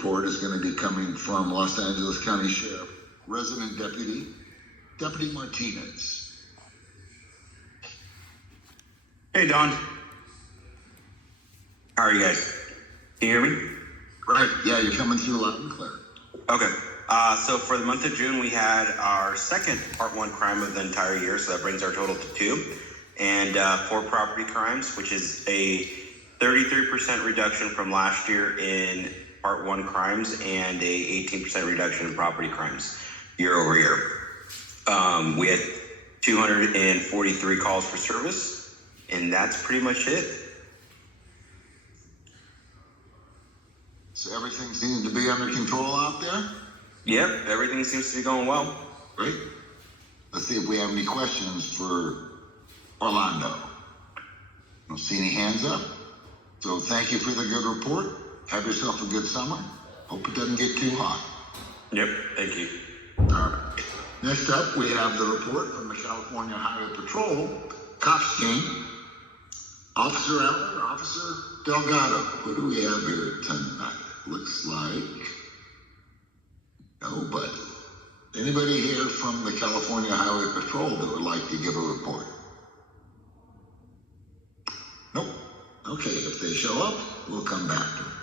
report is going to be coming from Los Angeles County Sheriff, Resident Deputy Martinez. Hey, Don. How are you guys? Can you hear me? Right, yeah, you're coming through loud and clear. Okay. So for the month of June, we had our second Part 1 crime of the entire year, so that brings our total to 2. And 4 property crimes, which is a 33% reduction from last year in Part 1 crimes and a 18% reduction in property crimes year over year. We had 243 calls for service, and that's pretty much it. So everything seems to be under control out there? Yep, everything seems to be going well. Great. Let's see if we have any questions for Orlando. Don't see any hands up. So thank you for the good report. Have yourself a good summer. Hope it doesn't get too hot. Yep, thank you. All right. Next up, we have the report from the California Highway Patrol Cops Team. Officer Allen or Officer Delgado. Who do we have here tonight? Looks like nobody. Anybody here from the California Highway Patrol that would like to give a report? Nope. Okay, if they show up, we'll come back to them.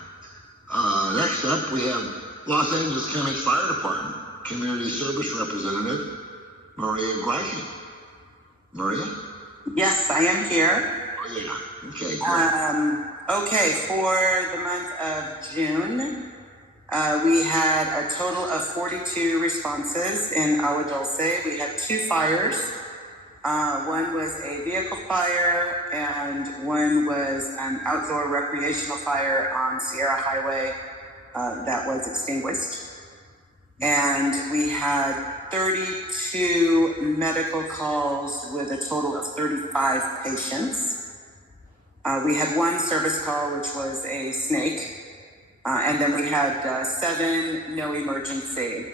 Next up, we have Los Angeles County Fire Department Community Service Representative Maria Greichen. Maria? Yes, I am here. Oh, yeah. Okay, great. Okay, for the month of June, we had a total of 42 responses in Agua Dulce. We had 2 fires. One was a vehicle fire and one was an outdoor recreational fire on Sierra Highway that was extinguished. And we had 32 medical calls with a total of 35 patients. We had 1 service call, which was a snake. And then we had 7 no emergency.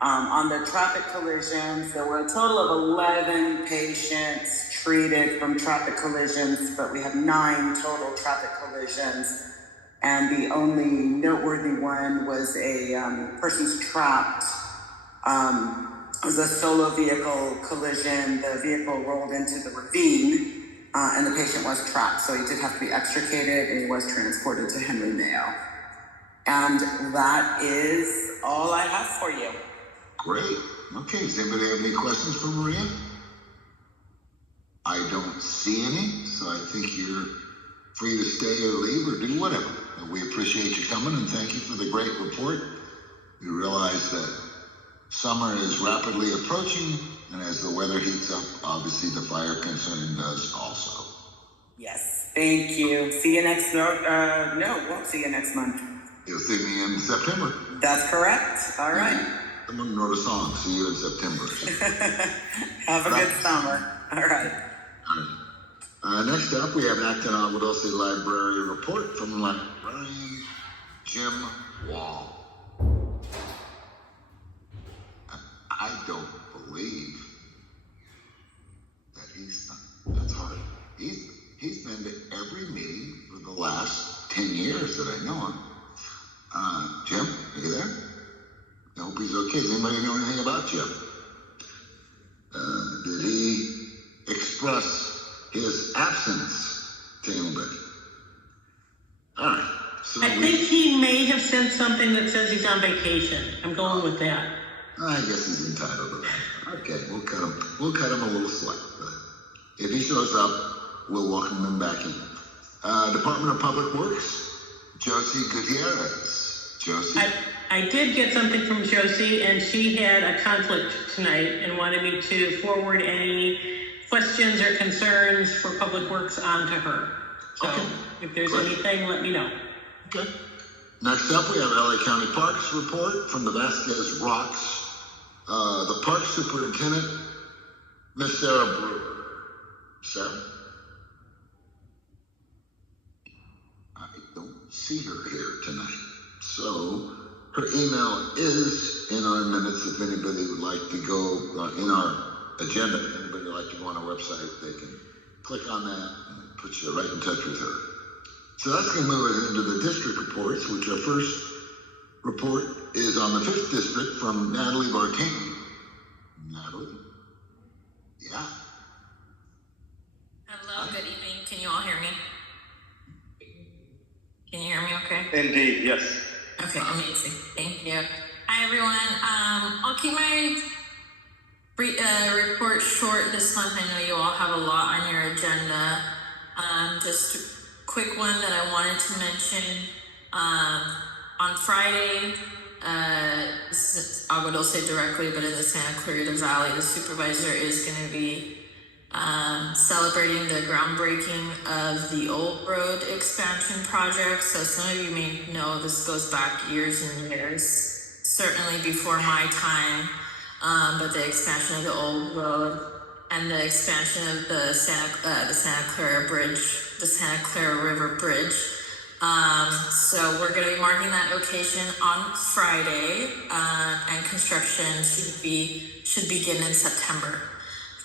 On the traffic collisions, there were a total of 11 patients treated from traffic collisions, but we have 9 total traffic collisions. And the only noteworthy one was a person's trapped. It was a solo vehicle collision. The vehicle rolled into the ravine, and the patient was trapped. So he did have to be extricated, and he was transported to Henry Mayo. And that is all I have for you. Great. Okay, does anybody have any questions for Maria? I don't see any, so I think you're free to stay or leave or do whatever. We appreciate you coming and thank you for the great report. We realize that summer is rapidly approaching, and as the weather heats up, obviously the fire concern does also. Yes, thank you. See you next, won't see you next month. You'll see me in September. That's correct. All right. Someone wrote a song, see you in September. Have a good summer. All right. Next up, we have Acton Agua Dulce Library report from librarian Jim Wall. I don't believe that that's hard. He's been to every meeting for the last 10 years that I know him. Jim, are you there? I hope he's okay. Does anybody know anything about Jim? Did he express his absence to anybody? All right. So I think he may have sent something that says he's on vacation. I'm going with that. I guess he's entitled to that. Okay, we'll cut him a little slack. But if he shows up, we'll welcome him back in. Department of Public Works, Josie Gutierrez. Josie? I did get something from Josie, and she had a conflict tonight and wanted me to forward any questions or concerns for Public Works on to her. So okay. If there's anything, let me know. Okay. Next up, we have LA County Parks report from the Vasquez Rocks. The Park Superintendent, Miss Sarah Brewer. Sarah? I don't see her here tonight. So her email is in our minutes. If anybody would like to go in our agenda, if anybody would like to go on our website, they can click on that and put you right in touch with her. So that's going to move us into the district reports, which our first report is on the 5th district from Natalie Bartani. Natalie? Yeah. Hello, good evening. Can you all hear me? Can you hear me okay? Indeed, yes. Okay, amazing. Thank you. Hi, everyone. I'll keep my report short this month. I know you all have a lot on your agenda. Just a quick one that I wanted to mention. On Friday, Agua Dulce directly, but in the Santa Clarita Valley, the supervisor is going to be celebrating the groundbreaking of the Old Road expansion project. So some of you may know this goes back years and years, certainly before my time, but the expansion of the Old Road and the expansion of the Santa Clara Bridge, the Santa Clara River Bridge. So we're going to be marking that location on Friday, and construction should begin in September.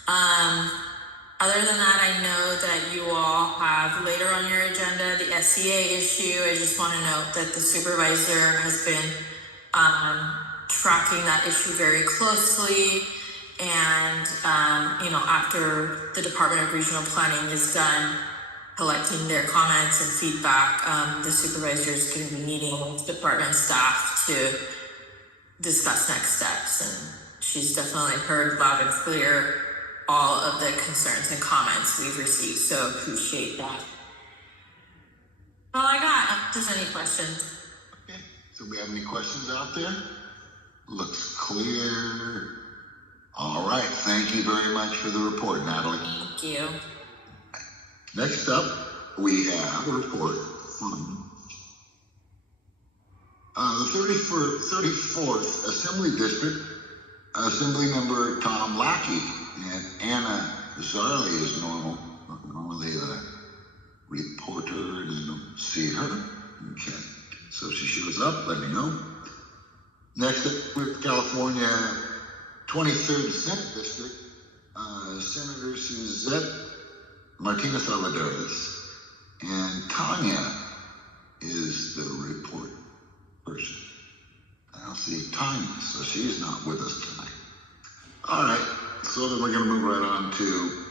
Other than that, I know that you all have later on your agenda the SCA issue. I just want to note that the supervisor has been tracking that issue very closely, and after the Department of Regional Planning is done collecting their comments and feedback, the supervisor is going to be meeting with department staff to discuss next steps, and she's definitely heard loud and clear all of the concerns and comments we've received, so appreciate that. All I got. If there's any questions. Okay, so we have any questions out there? Looks clear. All right, thank you very much for the report, Natalie. Thank you. Next up, we have a report from the 34th Assembly District, Assembly Member Tom Lackey, and Anna Zarley is normally the reporter, and I don't see her. Okay, so if she shows up, let me know. Next up, with California 23rd Senate District, Senator Suzette Martinez Alvarez, and Tanya is the report person. I don't see Tanya, so she's not with us tonight. All right, so then we're going to move right on to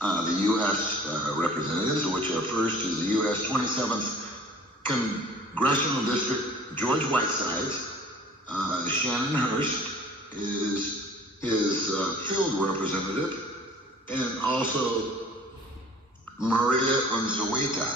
the U.S. representatives, which are first is the U.S. 27th Congressional District, George Whitesides. Shannon Hurst is his field representative, and also Maria Unzueta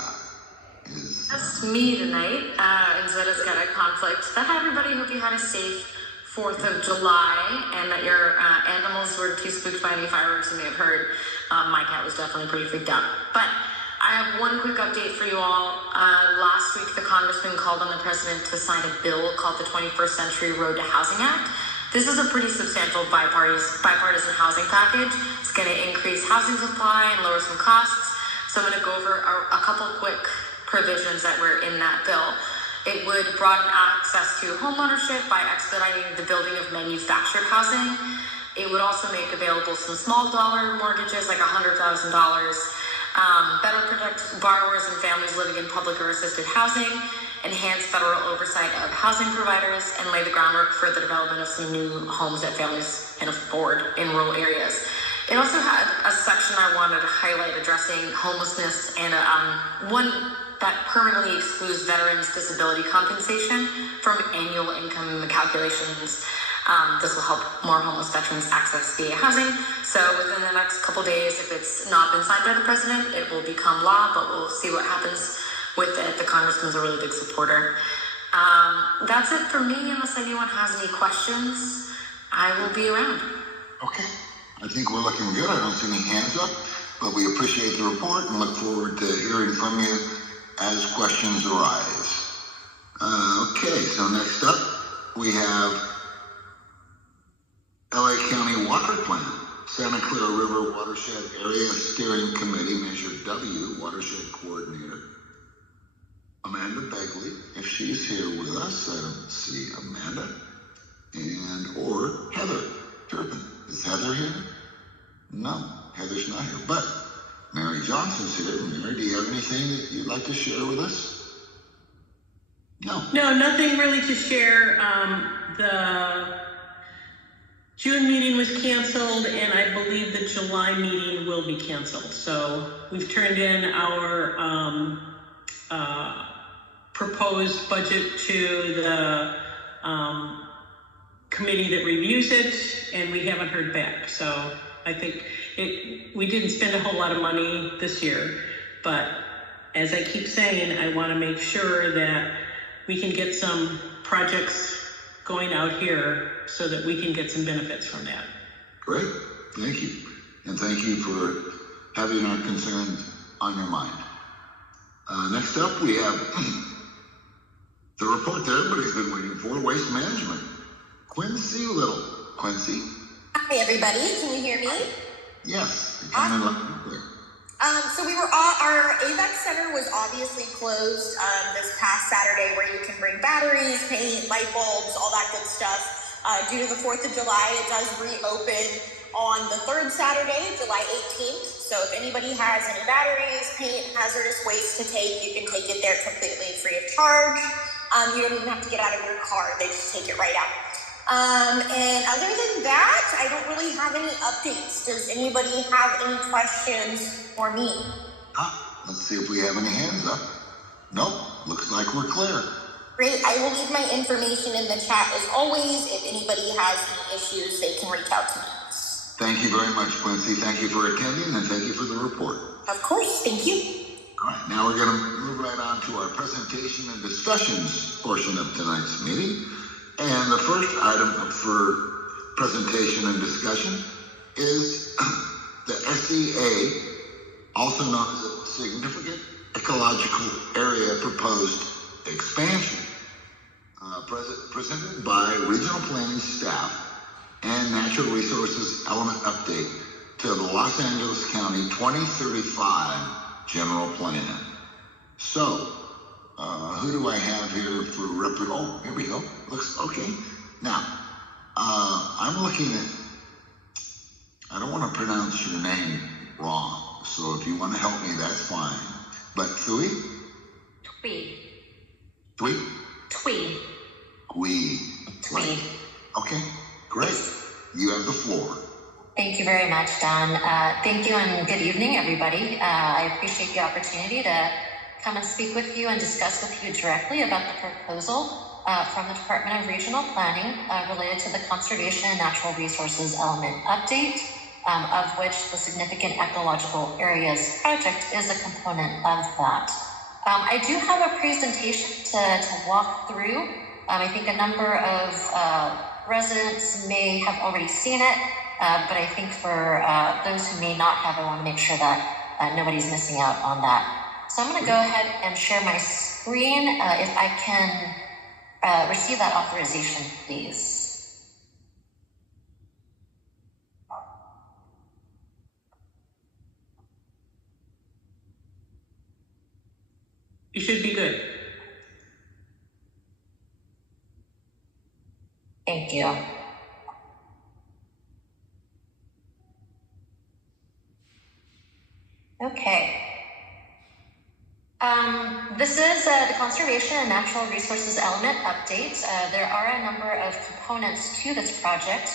is... That's me tonight. Unzueta's got a conflict. But hi, everybody. Hope you had a safe 4th of July and that your animals were too spooked by any fireworks you may have heard. My cat was definitely pretty freaked out. But I have one quick update for you all. Last week, the congressman called on the president to sign a bill called the 21st Century Road to Housing Act. This is a pretty substantial bipartisan housing package. It's going to increase housing supply and lower some costs. So I'm going to go over a couple quick provisions that were in that bill. It would broaden access to homeownership by expediting the building of manufactured housing. It would also make available some small dollar mortgages, like $100,000, better protect borrowers and families living in public or assisted housing, enhance federal oversight of housing providers, and lay the groundwork for the development of some new homes that families can afford in rural areas. It also had a section I wanted to highlight addressing homelessness and one that permanently excludes veterans' disability compensation from annual income calculations. This will help more homeless veterans access VA housing. So within the next couple days, if it's not been signed by the president, it will become law, but we'll see what happens with it. The congressman's a really big supporter. That's it for me. Unless anyone has any questions, I will be around. Okay, I think we're looking good. I don't see any hands up, but we appreciate the report and look forward to hearing from you as questions arise. Okay, so next up, we have LA County Water Plan, Santa Clara River Watershed Area Steering Committee, Measure W, Watershed Coordinator, Amanda Begley. If she's here with us, I don't see Amanda, or Heather Turpin. Is Heather here? No, Heather's not here, but Mary Johnson's here. Mary, do you have anything that you'd like to share with us? No, nothing really to share. The June meeting was canceled, and I believe the July meeting will be canceled. So we've turned in our proposed budget to the committee that reviews it, and we haven't heard back. So I think we didn't spend a whole lot of money this year, but as I keep saying, I want to make sure that we can get some projects going out here so that we can get some benefits from that. Great, thank you. And thank you for having our concerns on your mind. Next up, we have the report that everybody's been waiting for, waste management. Quincy Little. Quincy? Hi, everybody. Can you hear me? Yes, you're coming loud and clear. So we were our AVEX Center was obviously closed this past Saturday, where you can bring batteries, paint, light bulbs, all that good stuff. Due to the 4th of July, it does reopen on the third Saturday, July 18th. So if anybody has any batteries, paint, hazardous waste to take, you can take it there completely free of charge. You don't even have to get out of your car. They just take it right out. And other than that, I don't really have any updates. Does anybody have any questions for me? Let's see if we have any hands up. Nope, looks like we're clear. Great. I will leave my information in the chat as always. If anybody has any issues, they can reach out to me. Thank you very much, Quincy. Thank you for attending, and thank you for the report. Of course. Thank you. All right, now we're going to move right on to our presentation and discussions portion of tonight's meeting. And the first item for presentation and discussion is the SEA, also known as a Significant Ecological Area Proposed Expansion, presented by Regional Planning staff and Natural Resources Element Update to the Los Angeles County 2035 General Plan. So, who do I have here for oh, here we go. Looks okay. Now, I'm looking at, I don't want to pronounce your name wrong, so if you want to help me, that's fine. But Thui? Twee. Thui? Twee. Gui. Twee. Okay, great. You have the floor. Thank you very much, Don. Thank you and good evening, everybody. I appreciate the opportunity to come and speak with you and discuss with you directly about the proposal from the Department of Regional Planning related to the Conservation and Natural Resources Element Update, of which the Significant Ecological Areas Project is a component of that. I do have a presentation to walk through. I think a number of residents may have already seen it, but I think for those who may not have, I want to make sure that nobody's missing out on that. So I'm going to go ahead and share my screen. If I can receive that authorization, please. You should be good. Thank you. Okay. This is the Conservation and Natural Resources Element Update. There are a number of components to this project,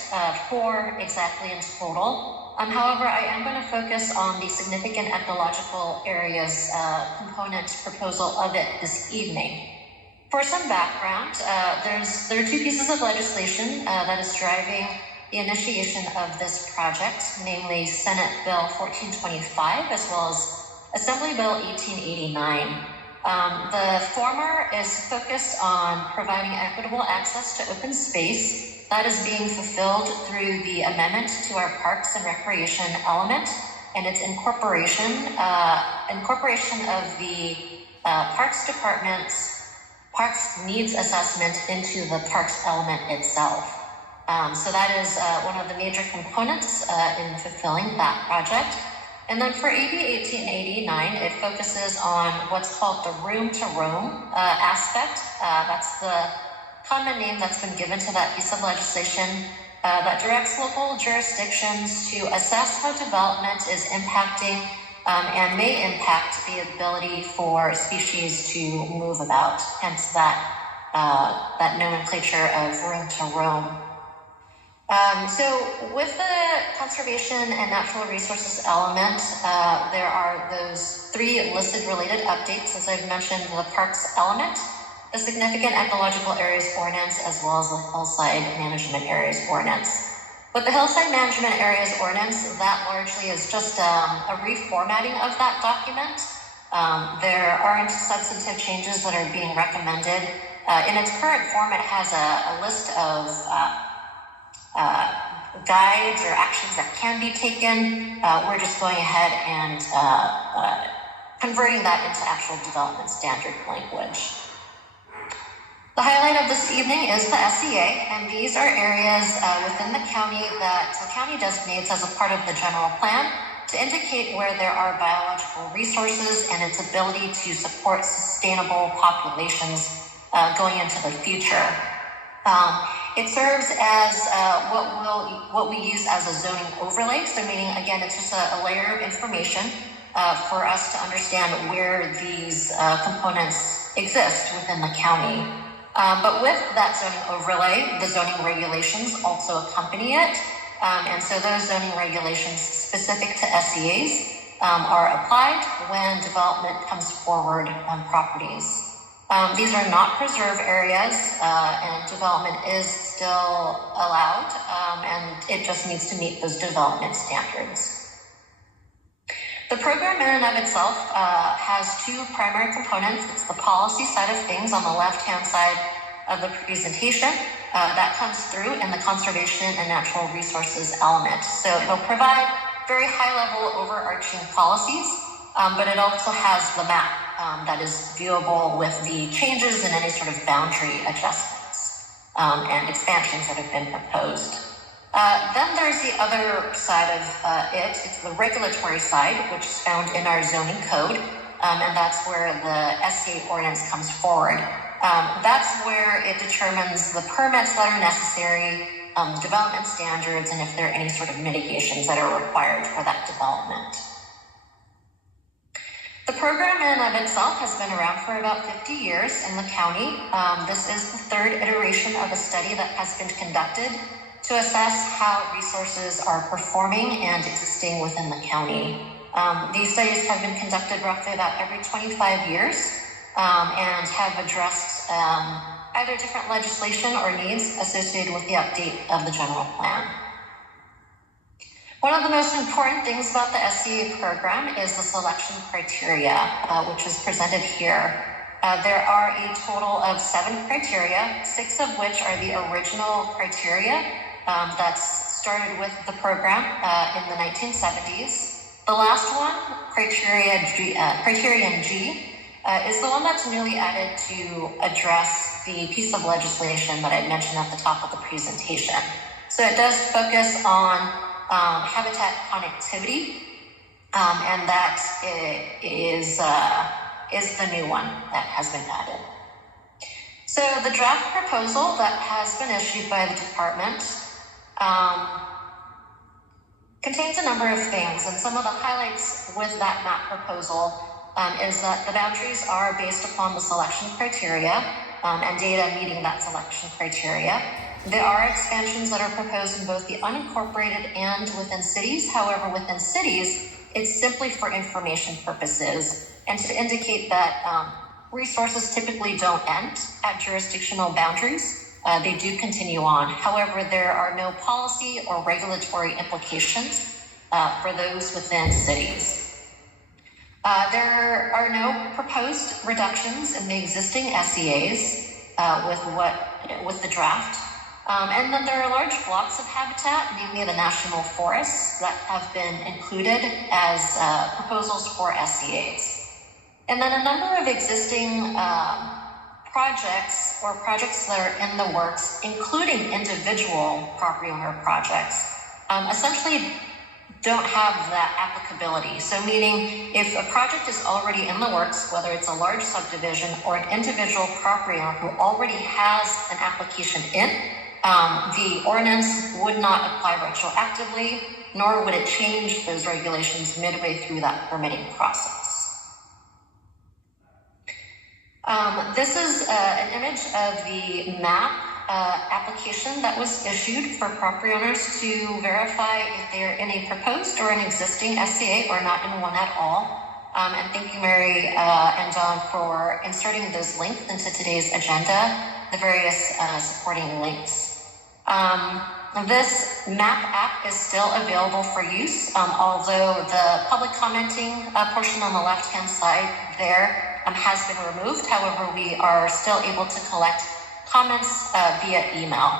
4 exactly in total. However, I am going to focus on the Significant Ecological Areas component proposal of it this evening. For some background, there are 2 pieces of legislation that is driving the initiation of this project, namely Senate Bill 1425 as well as Assembly Bill 1889. The former is focused on providing equitable access to open space that is being fulfilled through the amendment to our Parks and Recreation element and its incorporation of the Parks Department's Parks Needs Assessment into the Parks element itself. So that is one of the major components in fulfilling that project. And then for AB 1889, it focuses on what's called the room-to-roam aspect. That's the common name that's been given to that piece of legislation that directs local jurisdictions to assess how development is impacting and may impact the ability for species to move about, hence that nomenclature of room to roam. So with the conservation and natural resources element, there are those 3 listed related updates. As I've mentioned, the parks element, the significant ecological areas ordinance, as well as the hillside management areas ordinance. With the hillside management areas ordinance, that largely is just a reformatting of that document. There aren't substantive changes that are being recommended. In its current form, it has a list of guides or actions that can be taken. We're just going ahead and converting that into actual development standard language. The highlight of this evening is the SEA, and these are areas within the county that the county designates as a part of the general plan to indicate where there are biological resources and its ability to support sustainable populations going into the future. It serves as what we use as a zoning overlay. So meaning, again, it's just a layer of information for us to understand where these components exist within the county. But with that zoning overlay, the zoning regulations also accompany it. And so those zoning regulations specific to SEAs are applied when development comes forward on properties. These are not preserve areas, and development is still allowed, and it just needs to meet those development standards. The program in and of itself has 2 primary components. It's the policy side of things on the left-hand side of the presentation. That comes through in the conservation and natural resources element. So it'll provide very high-level overarching policies, but it also has the map that is viewable with the changes and any sort of boundary adjustments and expansions that have been proposed. Then there's the other side of it. It's the regulatory side, which is found in our zoning code, and that's where the SCA ordinance comes forward. That's where it determines the permits that are necessary, development standards, and if there are any sort of mitigations that are required for that development. The program in and of itself has been around for about 50 years in the county. This is the 3rd iteration of a study that has been conducted to assess how resources are performing and existing within the county. These studies have been conducted roughly about every 25 years and have addressed either different legislation or needs associated with the update of the general plan. One of the most important things about the SCA program is the selection criteria, which is presented here. There are a total of 7 criteria, 6 of which are the original criteria that's started with the program in the 1970s. The last one, criterion G, is the one that's newly added to address the piece of legislation that I mentioned at the top of the presentation. So it does focus on habitat connectivity, and that is the new one that has been added. So the draft proposal that has been issued by the department contains a number of things, and some of the highlights with that map proposal is that the boundaries are based upon the selection criteria and data meeting that selection criteria. There are expansions that are proposed in both the unincorporated and within cities. However, within cities, it's simply for information purposes and to indicate that resources typically don't end at jurisdictional boundaries. They do continue on. However, there are no policy or regulatory implications for those within cities. There are no proposed reductions in the existing SEAs with the draft. And then there are large blocks of habitat, namely the national forests, that have been included as proposals for SEAs. And then a number of existing projects or projects that are in the works, including individual property owner projects, essentially don't have that applicability. So meaning if a project is already in the works, whether it's a large subdivision or an individual property owner who already has an application in, the ordinance would not apply retroactively. nor would it change those regulations midway through that permitting process. This is an image of the map application that was issued for property owners to verify if they're in a proposed or an existing SCA or not in one at all. And thank you, Mary and John, for inserting those links into today's agenda, the various supporting links. This map app is still available for use, although the public commenting portion on the left-hand side there has been removed. However, we are still able to collect comments via email.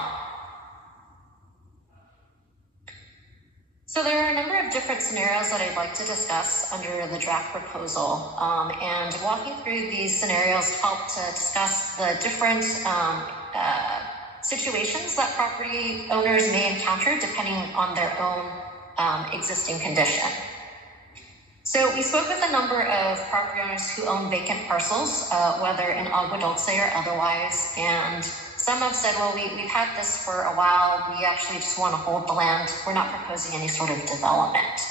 So there are a number of different scenarios that I'd like to discuss under the draft proposal, and walking through these scenarios help to discuss the different situations that property owners may encounter depending on their own existing condition. So we spoke with a number of property owners who own vacant parcels, whether in Agua Dulce or otherwise, and some have said, well, we've had this for a while, we actually just want to hold the land, we're not proposing any sort of development.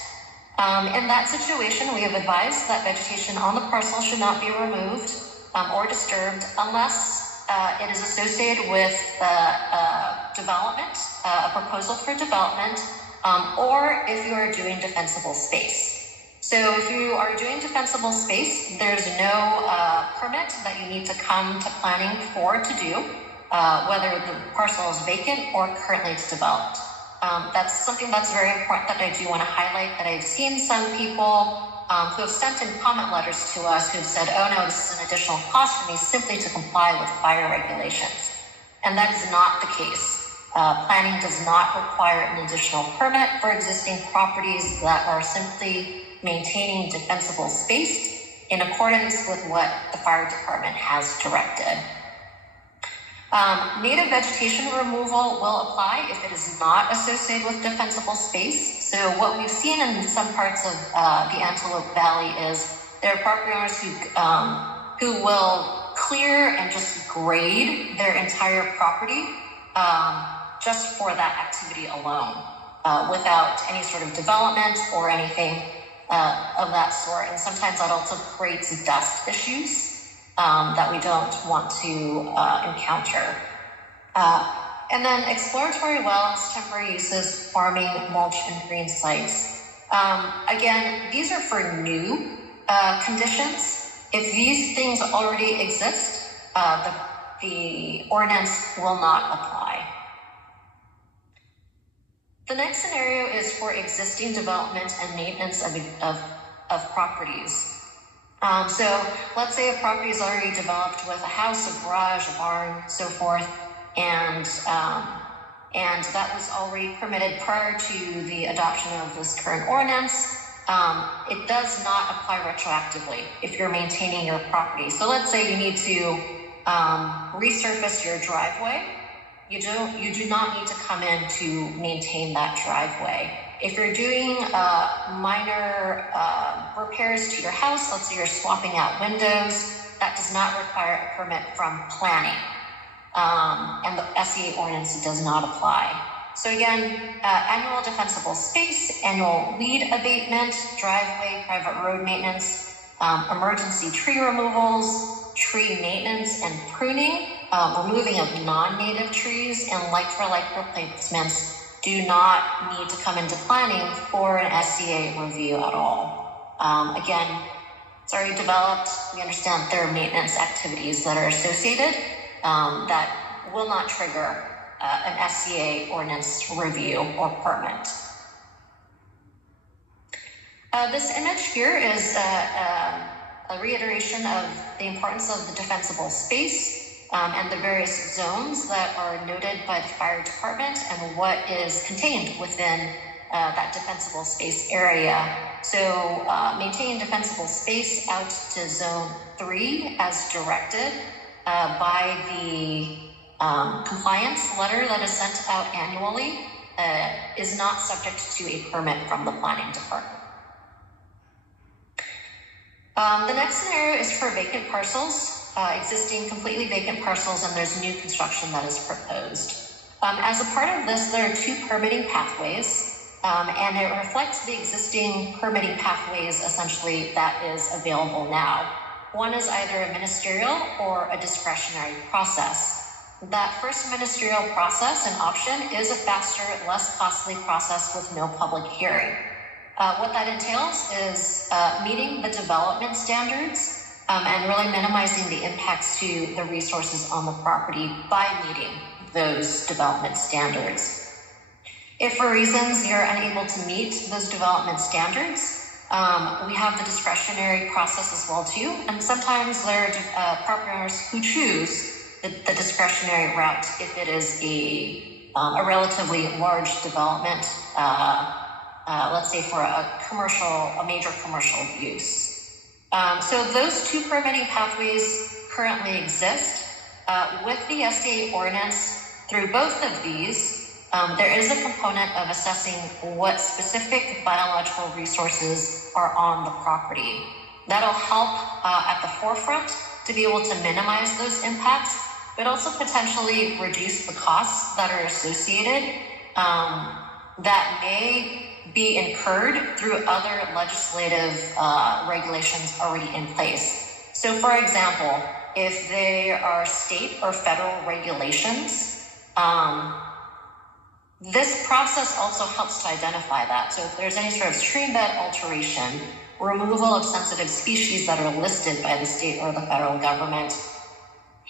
In that situation, we have advised that vegetation on the parcel should not be removed or disturbed unless it is associated with development, a proposal for development, or if you are doing defensible space. So if you are doing defensible space, there's no permit that you need to come to planning to do, whether the parcel is vacant or currently it's developed. That's something that's very important that I do want to highlight, that I've seen some people who have sent in comment letters to us who've said, oh no, this is an additional cost for me simply to comply with fire regulations. And that is not the case. Planning does not require an additional permit for existing properties that are simply maintaining defensible space in accordance with what the fire department has directed. Native vegetation removal will apply if it is not associated with defensible space. So what we've seen in some parts of the Antelope Valley is there are property owners who will clear and just grade their entire property just for that activity alone, without any sort of development or anything of that sort. And sometimes that also creates dust issues that we don't want to encounter. And then exploratory wells, temporary uses, farming, mulch, and green sites. Again, these are for new conditions. If these things already exist, the ordinance will not apply. The next scenario is for existing development and maintenance of properties. So let's say a property is already developed with a house, a garage, a barn, so forth, and that was already permitted prior to the adoption of this current ordinance. It does not apply retroactively if you're maintaining your property. So let's say you need to resurface your driveway. You do not need to come in to maintain that driveway. If you're doing minor repairs to your house, let's say you're swapping out windows, that does not require a permit from planning. And the SCA ordinance does not apply. So again, annual defensible space, annual weed abatement, driveway, private road maintenance, emergency tree removals, tree maintenance and pruning, removing of non-native trees, and like-for-like replacements do not need to come into planning for an SCA review at all. Again, it's already developed. We understand there are maintenance activities that are associated that will not trigger an SCA ordinance review or permit. This image here is a reiteration of the importance of the defensible space and the various zones that are noted by the fire department and what is contained within that defensible space area. So maintaining defensible space out to zone 3 as directed by the compliance letter that is sent out annually is not subject to a permit from the planning department. The next scenario is for vacant parcels, existing completely vacant parcels, and there's new construction that is proposed. As a part of this, there are 2 permitting pathways. and it reflects the existing permitting pathways essentially that is available now. One is either a ministerial or a discretionary process. That first ministerial process and option is a faster, less costly process with no public hearing. What that entails is meeting the development standards and really minimizing the impacts to the resources on the property by meeting those development standards. If for reasons you're unable to meet those development standards, we have the discretionary process as well too, and sometimes there are property owners who choose the discretionary route if it is a relatively large development, let's say for a major commercial use. So those two permitting pathways currently exist. With the SDA ordinance, through both of these, there is a component of assessing what specific biological resources are on the property. That'll help at the forefront to be able to minimize those impacts, but also potentially reduce the costs that are associated that may be incurred through other legislative regulations already in place. So for example, if there are state or federal regulations, this process also helps to identify that. So if there's any sort of stream bed alteration, removal of sensitive species that are listed by the state or the federal government,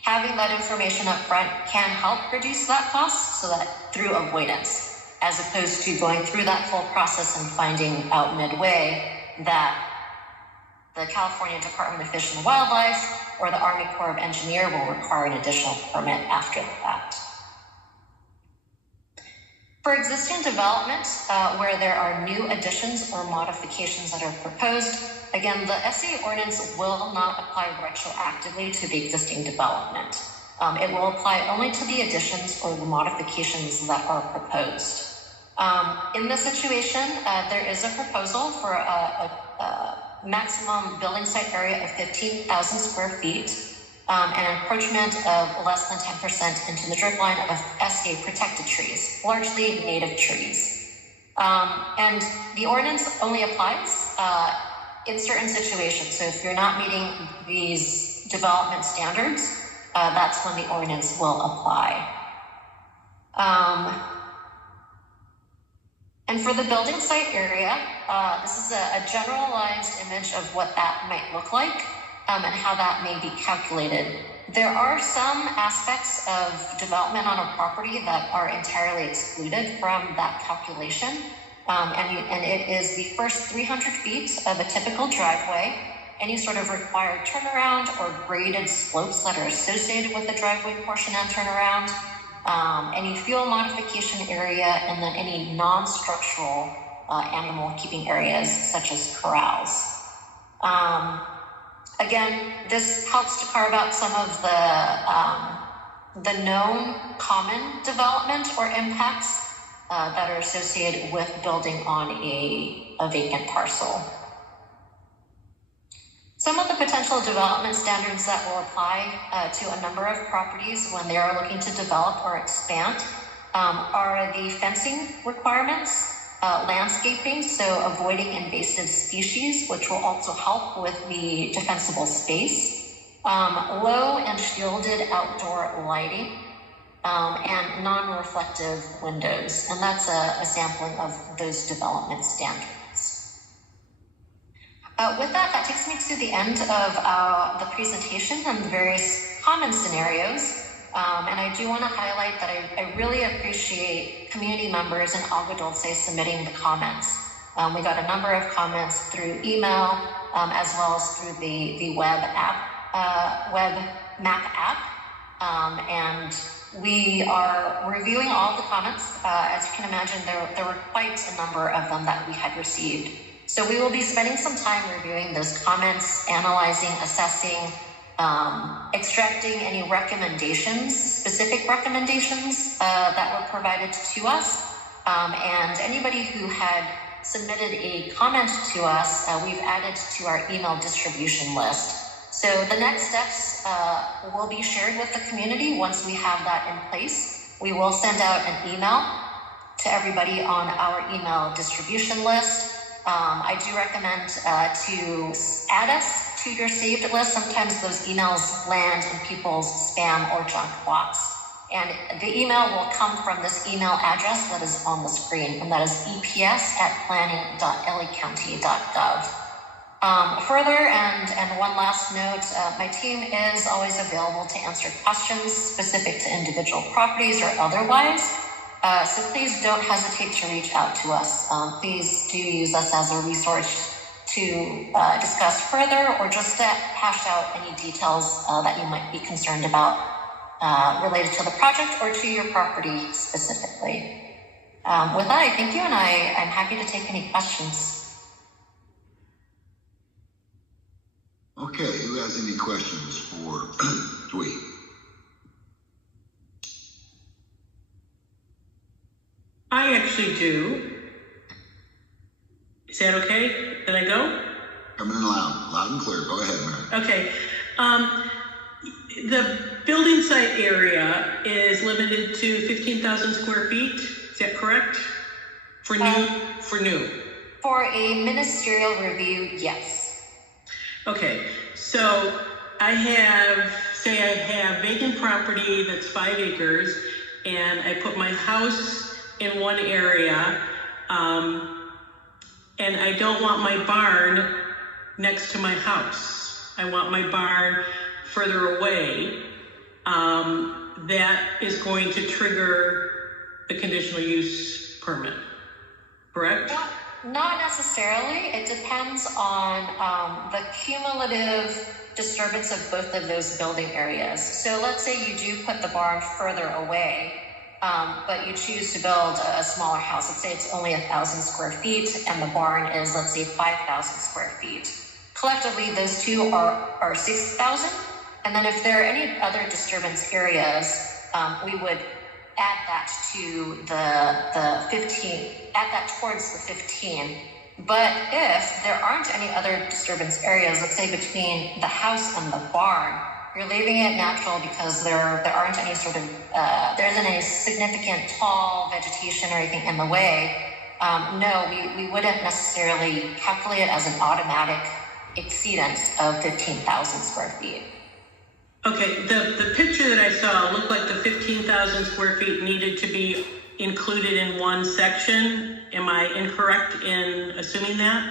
having that information up front can help reduce that cost, so that through avoidance, as opposed to going through that full process and finding out midway that the California Department of Fish and Wildlife or the Army Corps of Engineers will require an additional permit after the fact. For existing development, where there are new additions or modifications that are proposed, again, the SDA ordinance will not apply retroactively to the existing development. It will apply only to the additions or the modifications that are proposed. In this situation, there is a proposal for a maximum building site area of 15,000 square feet, an encroachment of less than 10% into the drip line of SDA protected trees, largely native trees. And the ordinance only applies in certain situations. So if you're not meeting these development standards, that's when the ordinance will apply. And for the building site area, this is a generalized image of what that might look like. And how that may be calculated. There are some aspects of development on a property that are entirely excluded from that calculation. And it is the first 300 feet of a typical driveway, any sort of required turnaround or graded slopes that are associated with the driveway portion and turnaround, any fuel modification area, and then any non-structural animal keeping areas such as corrals. Again, this helps to carve out some of the known common development or impacts that are associated with building on a vacant parcel. Some of the potential development standards that will apply to a number of properties when they are looking to develop or expand are the fencing requirements, landscaping, so avoiding invasive species, which will also help with the defensible space, low and shielded outdoor lighting, and non-reflective windows. And that's a sampling of those development standards. With that takes me to the end of the presentation and the various common scenarios. And I do want to highlight that I really appreciate community members in Agua Dulce submitting the comments. We got a number of comments through email, as well as through the web map app. And we are reviewing all the comments. As you can imagine, there were quite a number of them that we had received. So we will be spending some time reviewing those comments, analyzing, assessing, extracting any recommendations, specific recommendations that were provided to us. And anybody who had submitted a comment to us, we've added to our email distribution list. So the next steps will be shared with the community once we have that in place. We will send out an email to everybody on our email distribution list. I do recommend to add us to your saved list. Sometimes those emails land in people's spam or junk box. And the email will come from this email address that is on the screen, and that is eps@planning.lacounty.gov. Further, and one last note, my team is always available to answer questions specific to individual properties or otherwise. So please don't hesitate to reach out to us. Please do use us as a resource to discuss further or just to hash out any details that you might be concerned about related to the project or to your property specifically. With that, I thank you, and I'm happy to take any questions. Okay, who has any questions for Dwee? I actually do. Is that okay? Can I go? Coming in loud and clear. Go ahead, Mary. Okay. The building site area is limited to 15,000 square feet. Is that correct? For new? For a ministerial review, yes. Okay, so I have vacant property that's 5 acres, and I put my house in one area, and I don't want my barn next to my house. I want my barn further away. That is going to trigger the conditional use permit, correct? Not necessarily. It depends on the cumulative disturbance of both of those building areas. So let's say you do put the barn further away, but you choose to build a smaller house. Let's say it's only 1,000 square feet and the barn is, let's say, 5,000 square feet. Collectively, those two are 6,000. And then if there are any other disturbance areas, we would add that to the 15, add that towards the 15. But if there aren't any other disturbance areas, let's say between the house and the barn, you're leaving it natural because there aren't any sort of, there isn't any significant tall vegetation or anything in the way. No, we wouldn't necessarily calculate it as an automatic exceedance of 15,000 square feet. Okay, the picture that I saw looked like the 15,000 square feet needed to be included in one section. Am I incorrect in assuming that?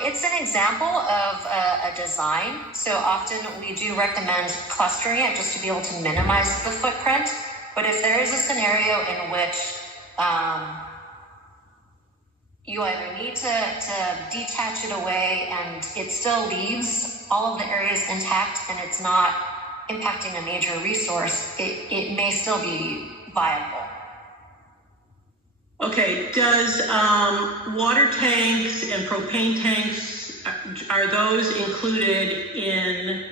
It's an example of a design. So often we do recommend clustering it just to be able to minimize the footprint. But if there is a scenario in which you either need to detach it away and it still leaves all of the areas intact and it's not impacting a major resource, it may still be viable. Okay, does water tanks and propane tanks, are those included in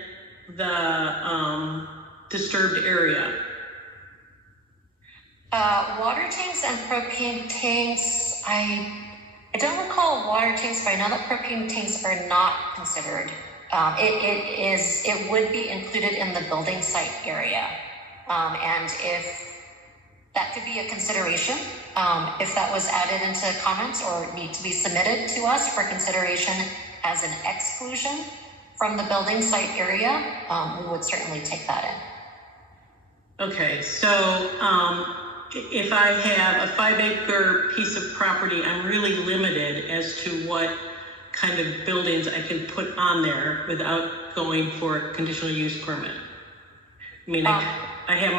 the disturbed area? Water tanks and propane tanks, I don't recall water tanks, but I know that propane tanks are not considered. It would be included in the building site area. And if that could be a consideration, if that was added into comments or need to be submitted to us for consideration as an exclusion from the building site area, we would certainly take that in. Okay, so if I have a 5-acre piece of property, I'm really limited as to what kind of buildings I can put on there without going for a conditional use permit. I mean, I have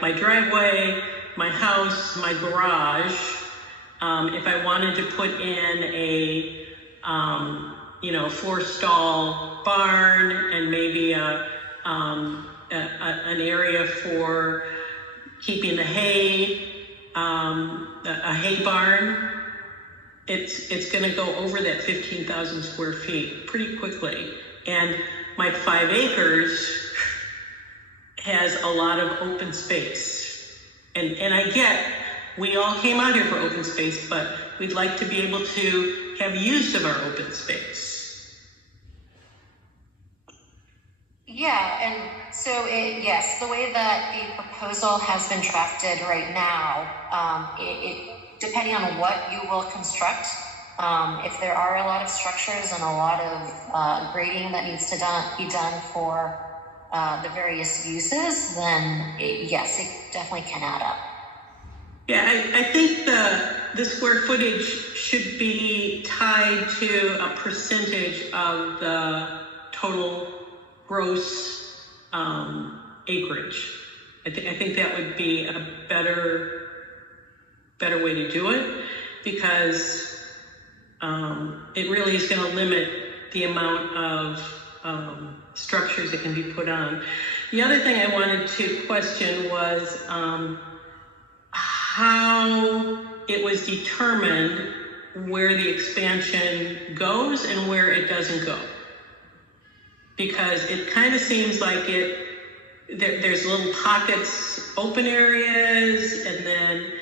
my driveway, my house, my garage. If I wanted to put in a 4-stall barn and maybe an area for keeping the hay, a hay barn, it's going to go over that 15,000 square feet pretty quickly. And my 5 acres has a lot of open space. And I get, we all came out here for open space, but we'd like to be able to have use of our open space. Yeah, and so yes, the way that the proposal has been drafted right now, depending on what you will construct, if there are a lot of structures and a lot of grading that needs to be done for the various uses, then yes, it definitely can add up. Yeah, I think the square footage should be tied to a percentage of the total gross acreage. I think that would be a better way to do it, because it really is going to limit the amount of structures that can be put on. The other thing I wanted to question was how it was determined where the expansion goes and where it doesn't go. Because it kind of seems like there's little pockets, open areas, and then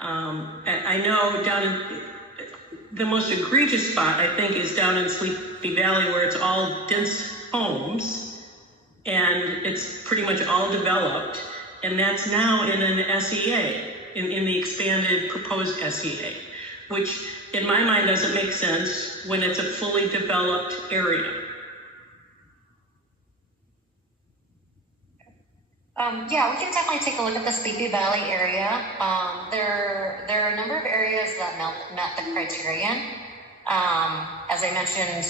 I know down in the most egregious spot, I think, is down in Sleepy Valley, where it's all dense homes and it's pretty much all developed, and that's now in an SEA, in the expanded proposed SEA, which in my mind doesn't make sense when it's a fully developed area. Yeah, we can definitely take a look at the Sleepy Valley area. There are a number of areas that met the criterion. As I mentioned,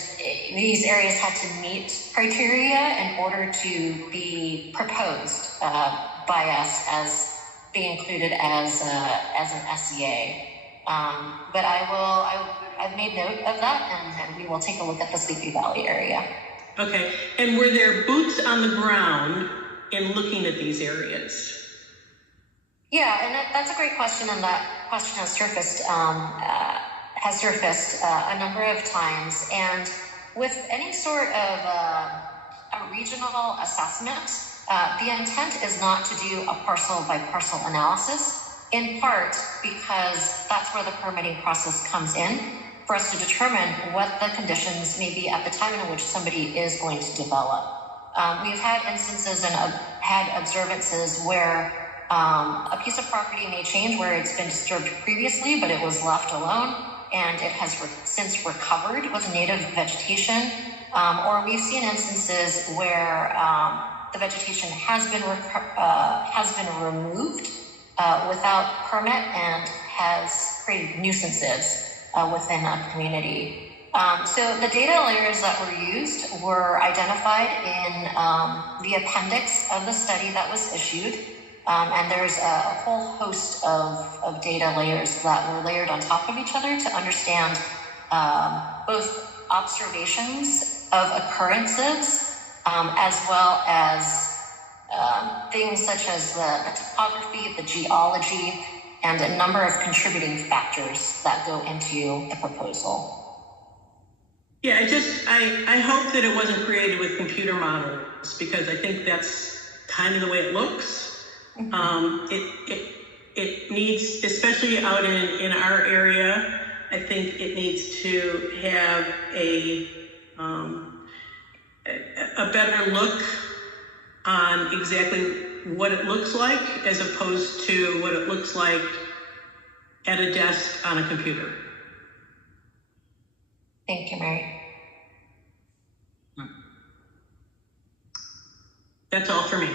these areas had to meet criteria in order to be proposed by us as being included as an SEA. But I've made note of that, and we will take a look at the Sleepy Valley area. Okay, and were there boots on the ground in looking at these areas? Yeah, and that's a great question, and that question has surfaced a number of times. And with any sort of a regional assessment, the intent is not to do a parcel by parcel analysis, in part because that's where the permitting process comes in, for us to determine what the conditions may be at the time in which somebody is going to develop. We've had instances and had observances where a piece of property may change where it's been disturbed previously, but it was left alone, and it has since recovered with native vegetation. Or we've seen instances where the vegetation has been removed without permit and has created nuisances within a community. So the data layers that were used were identified in the appendix of the study that was issued. And there's a whole host of data layers that were layered on top of each other to understand both observations of occurrences as well as things such as the topography, the geology, and a number of contributing factors that go into the proposal. Yeah, I hope that it wasn't created with computer models, because I think that's kind of the way it looks. It needs, especially out in our area, I think it needs to have a better look on exactly what it looks like, as opposed to what it looks like at a desk on a computer. Thank you, Mary. That's all for me.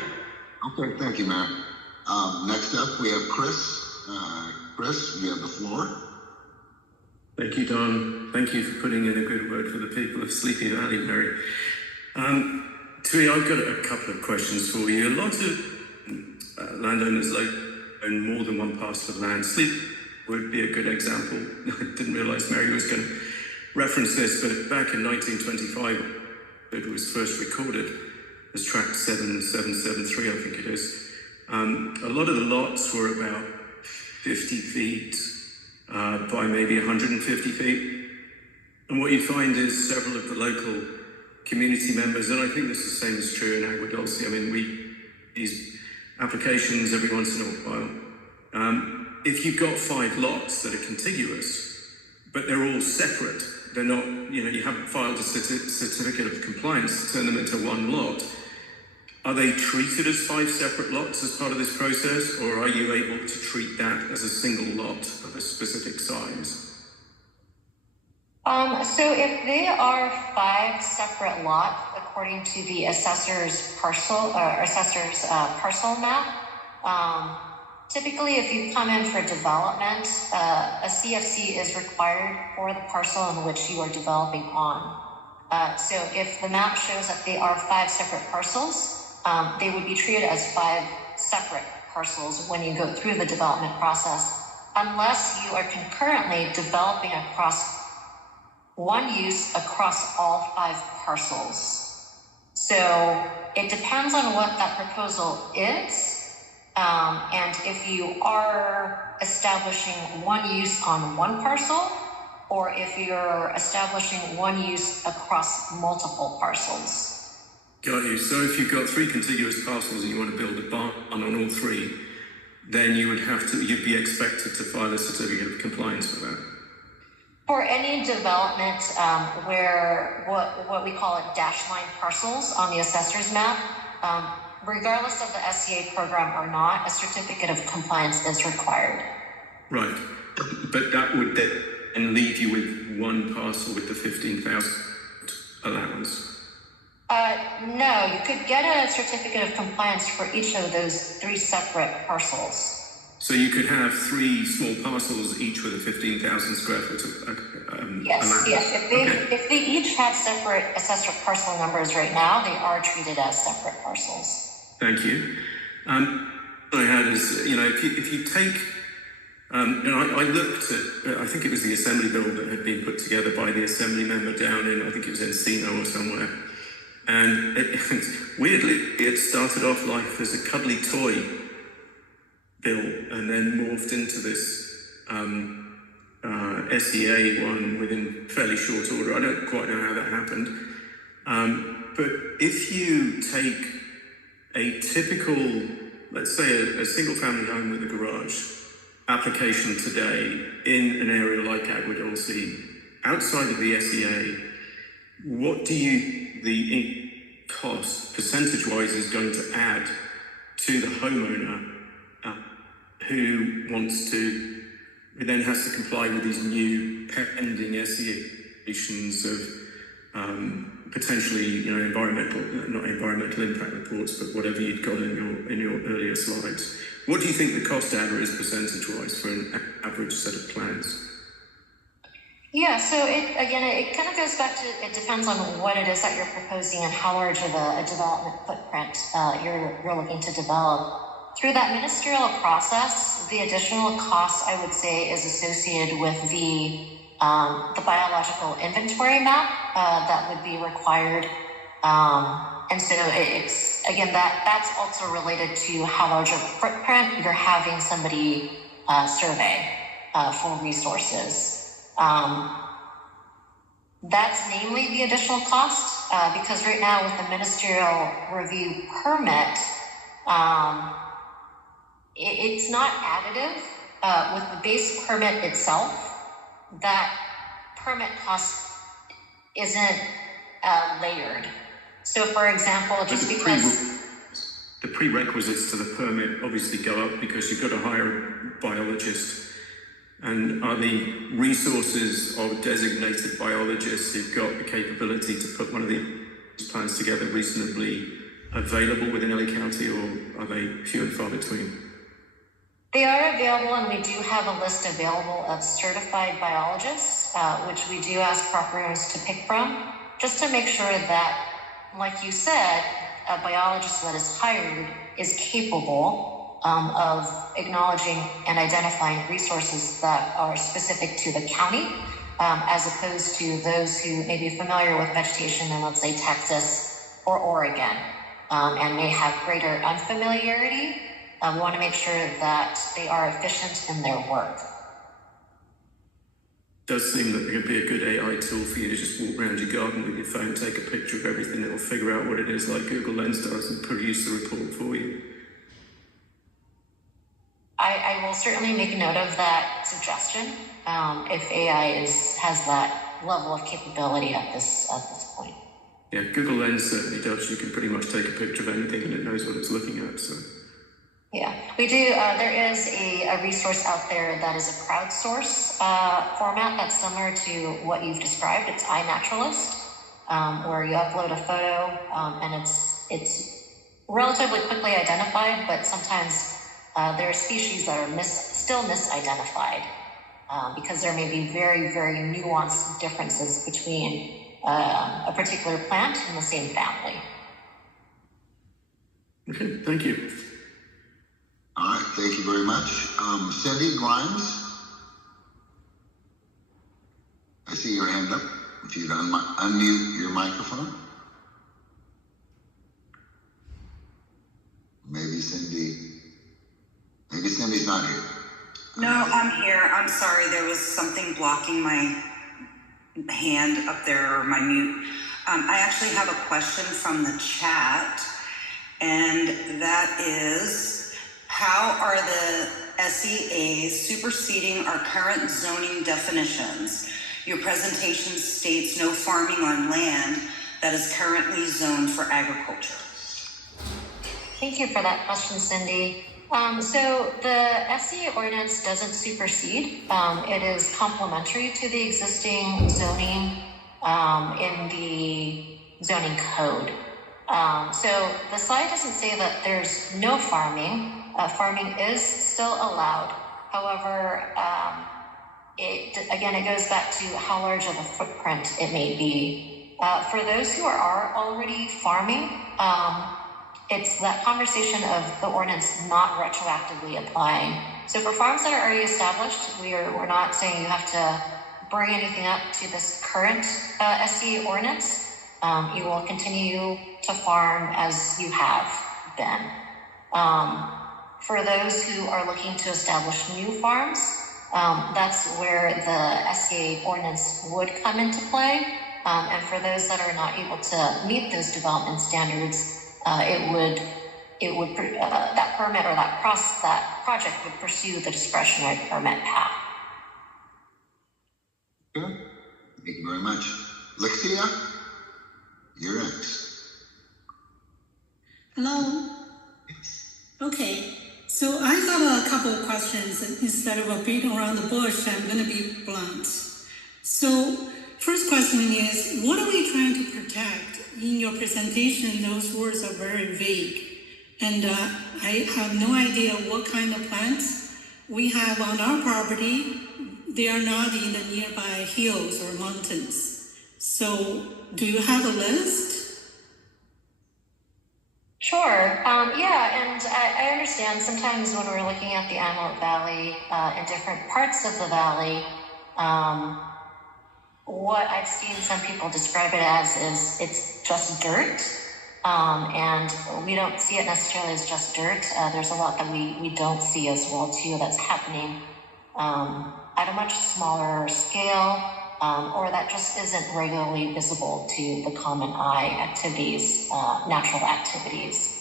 Okay, thank you, Mary. Next up, we have Chris. Chris, you have the floor. Thank you, Don. Thank you for putting in a good word for the people of Sleepy Valley, Mary. Tui, I've got a couple of questions for you. A lot of landowners own more than one parcel of land. Sleep would be a good example. I didn't realize Mary was going to reference this, but back in 1925, it was first recorded as tract 7773, I think it is. A lot of the lots were about 50 feet by maybe 150 feet. And what you find is several of the local community members, and I think this is the same is true in Agua Dulce. I mean, these applications every once in a while. If you've got 5 lots that are contiguous, but they're all separate, they're not, you haven't filed a certificate of compliance to turn them into one lot, are they treated as 5 separate lots as part of this process, or are you able to treat that as a single lot of a specific size? So if they are 5 separate lots, according to the assessor's parcel map, typically if you come in for development, a CFC is required for the parcel in which you are developing on. So if the map shows that they are 5 separate parcels, they would be treated as 5 separate parcels when you go through the development process, unless you are concurrently developing across one use across all 5 parcels. So it depends on what that proposal is. And if you are establishing one use on one parcel, or if you're establishing one use across multiple parcels. Got you. So if you've got 3 contiguous parcels and you want to build a barn on all 3, then you'd be expected to file a certificate of compliance for that. For any development where what we call it dash line parcels on the assessor's map, regardless of the SCA program or not, a certificate of compliance is required. Right, but that would then leave you with 1 parcel with the 15,000 allowance. No, you could get a certificate of compliance for each of those 3 separate parcels. So you could have 3 small parcels, each with a 15,000 square foot Yes, allowance. yes. If they each have separate assessor parcel numbers right now, they are treated as separate parcels. Thank you. What I had is, if you take, I looked at, I think it was the Assembly bill that had been put together by the Assembly member down in, I think it was Encino or somewhere. And weirdly, it started off life as a cuddly toy bill and then morphed into this SEA one within fairly short order. I don't quite know how that happened. But if you take a typical, let's say a single family home with a garage application today in an area like Agua Dulce, outside of the SEA, what do the cost percentage-wise is going to add to the homeowner who then has to comply with these new pending SEAtions of potentially, not environmental impact reports, but whatever you'd got in your earlier slides. What do you think the cost adder is percentage-wise for an average set of plans? Yeah, so it kind of goes back to, it depends on what it is that you're proposing and how large of a development footprint you're looking to develop. Through that ministerial process, the additional cost, I would say, is associated with the biological inventory map that would be required. And so it's, again, that's also related to how large of a footprint you're having somebody survey for resources. That's namely the additional cost, because right now with the ministerial review permit, it's not additive. With the base permit itself, that permit cost isn't layered. So for example, just because the prerequisites to the permit obviously go up because you've got to hire a biologist. And are the resources of designated biologists who've got the capability to put one of these plans together reasonably available within LA County, or are they few and far between? They are available, and we do have a list available of certified biologists, which we do ask property owners to pick from, just to make sure that, like you said, a biologist that is hired is capable of acknowledging and identifying resources that are specific to the county, as opposed to those who may be familiar with vegetation in, let's say, Texas or Oregon, and may have greater unfamiliarity. We want to make sure that they are efficient in their work. It does seem that it could be a good AI tool for you to just walk around your garden with your phone, take a picture of everything, it'll figure out what it is like Google Lens does and produce the report for you. I will certainly make a note of that suggestion if AI has that level of capability at this point. Yeah, Google Lens certainly does. You can pretty much take a picture of anything and it knows what it's looking at. So. Yeah, we do. There is a resource out there that is a crowdsource format that's similar to what you've described. It's iNaturalist, where you upload a photo and it's relatively quickly identified, but sometimes there are species that are still misidentified because there may be very, very nuanced differences between a particular plant in the same family. Okay, thank you. All right, thank you very much. Cindy Grimes, I see your hand up. If you'd unmute your microphone. Maybe Cindy's not here. No, I'm here. I'm sorry. There was something blocking my hand up there, or my mute. I actually have a question from the chat, and that is, how are the SEAs superseding our current zoning definitions? Your presentation states no farming on land that is currently zoned for agriculture. Thank you for that question, Cindy. So the SE ordinance doesn't supersede. It is complementary to the existing zoning in the zoning code. So the slide doesn't say that there's no farming. Farming is still allowed. However, it goes back to how large of a footprint it may be. For those who are already farming, it's that conversation of the ordinance not retroactively applying. So for farms that are already established, we're not saying you have to bring anything up to this current SE ordinance. You will continue to farm as you have been. For those who are looking to establish new farms, that's where the SCA ordinance would come into play. And for those that are not able to meet those development standards, that permit or that project would pursue the discretionary permit path. Okay. Thank you very much. Lexia, you're next. Hello. Okay, so I have a couple of questions. Instead of beating around the bush, I'm going to be blunt. So, first question is, what are we trying to protect? In your presentation, those words are very vague, and I have no idea what kind of plants we have on our property. They are not in the nearby hills or mountains. So, do you have a list? Sure. And I understand sometimes when we're looking at the Antelope Valley in different parts of the valley, what I've seen some people describe it as is it's just dirt. And we don't see it necessarily as just dirt. There's a lot that we don't see as well too that's happening at a much smaller scale, or that just isn't regularly visible to the common eye activities, natural activities.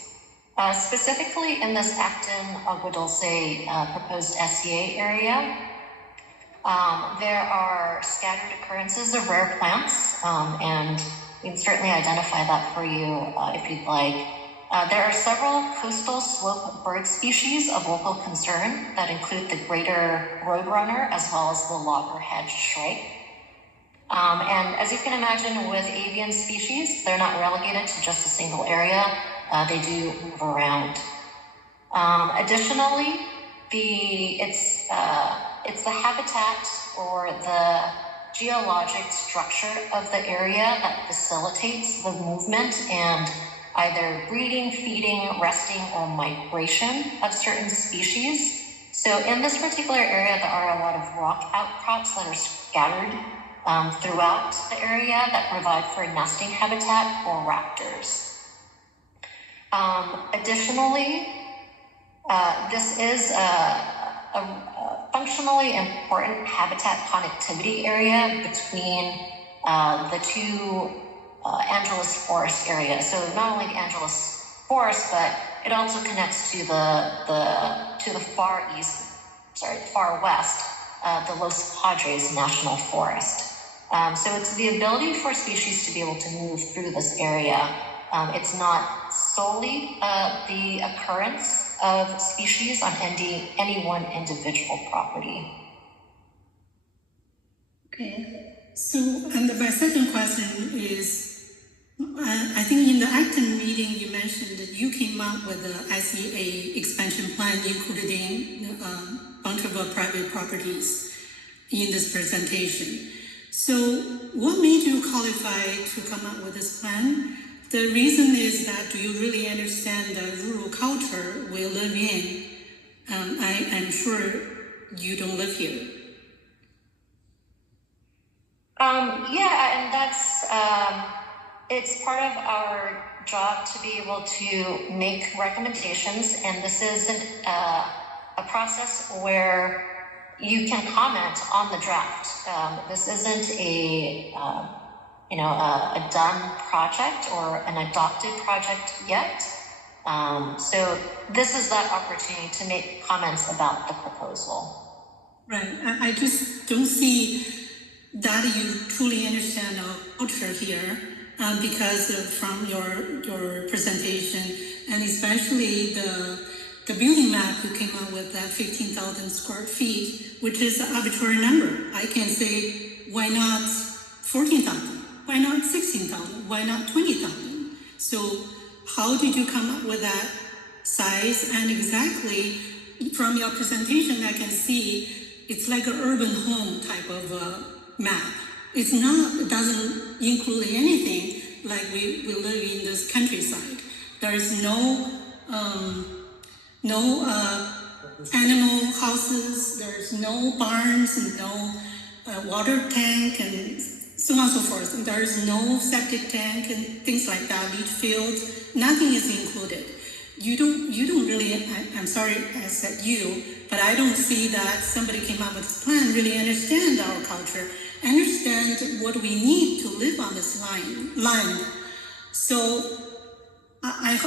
Specifically in this Acton Agua Dulce proposed SCA area, there are scattered occurrences of rare plants, and we can certainly identify that for you if you'd like. There are several coastal slope bird species of local concern that include the greater roadrunner as well as the loggerhead shrike. And as you can imagine with avian species, they're not relegated to just a single area. They do move around. Additionally, it's the habitat or the geologic structure of the area that facilitates the movement and either breeding, feeding, resting, or migration of certain species. So in this particular area, there are a lot of rock outcrops that are scattered throughout the area that provide for nesting habitat for raptors. Additionally, this is a functionally important habitat connectivity area between the two Angeles Forest areas. So not only the Angeles Forest, but it also connects to the far west, the Los Padres National Forest. So it's the ability for species to be able to move through this area. It's not solely the occurrence of species on any one individual property. Okay. So, and my second question is, I think in the Acton meeting you mentioned that you came up with the ICA expansion plan, including a bunch of private properties in this presentation. So what made you qualify to come up with this plan? The reason is that do you really understand the rural culture we live in? I'm sure you don't live here. Yeah, and that's, it's part of our job to be able to make recommendations, and this isn't a process where you can comment on the draft. This isn't a done project or an adopted project yet. So this is that opportunity to make comments about the proposal. Right. I just don't see that you truly understand our culture here, because from your presentation, and especially the building map you came up with, that 15,000 square feet, which is an arbitrary number. I can say, why not 14,000? Why not 16,000? Why not 20,000? So how did you come up with that size? And exactly from your presentation, I can see it's like an urban home type of map. It's not, it doesn't include anything like we live in this countryside. There is no animal houses, there's no barns, no water tank, and so on and so forth. There's no septic tank and things like that, leach field, nothing is included. You don't really, I'm sorry I said you, but I don't see that somebody came up with this plan, really understand our culture, understand what we need to live on this land. So I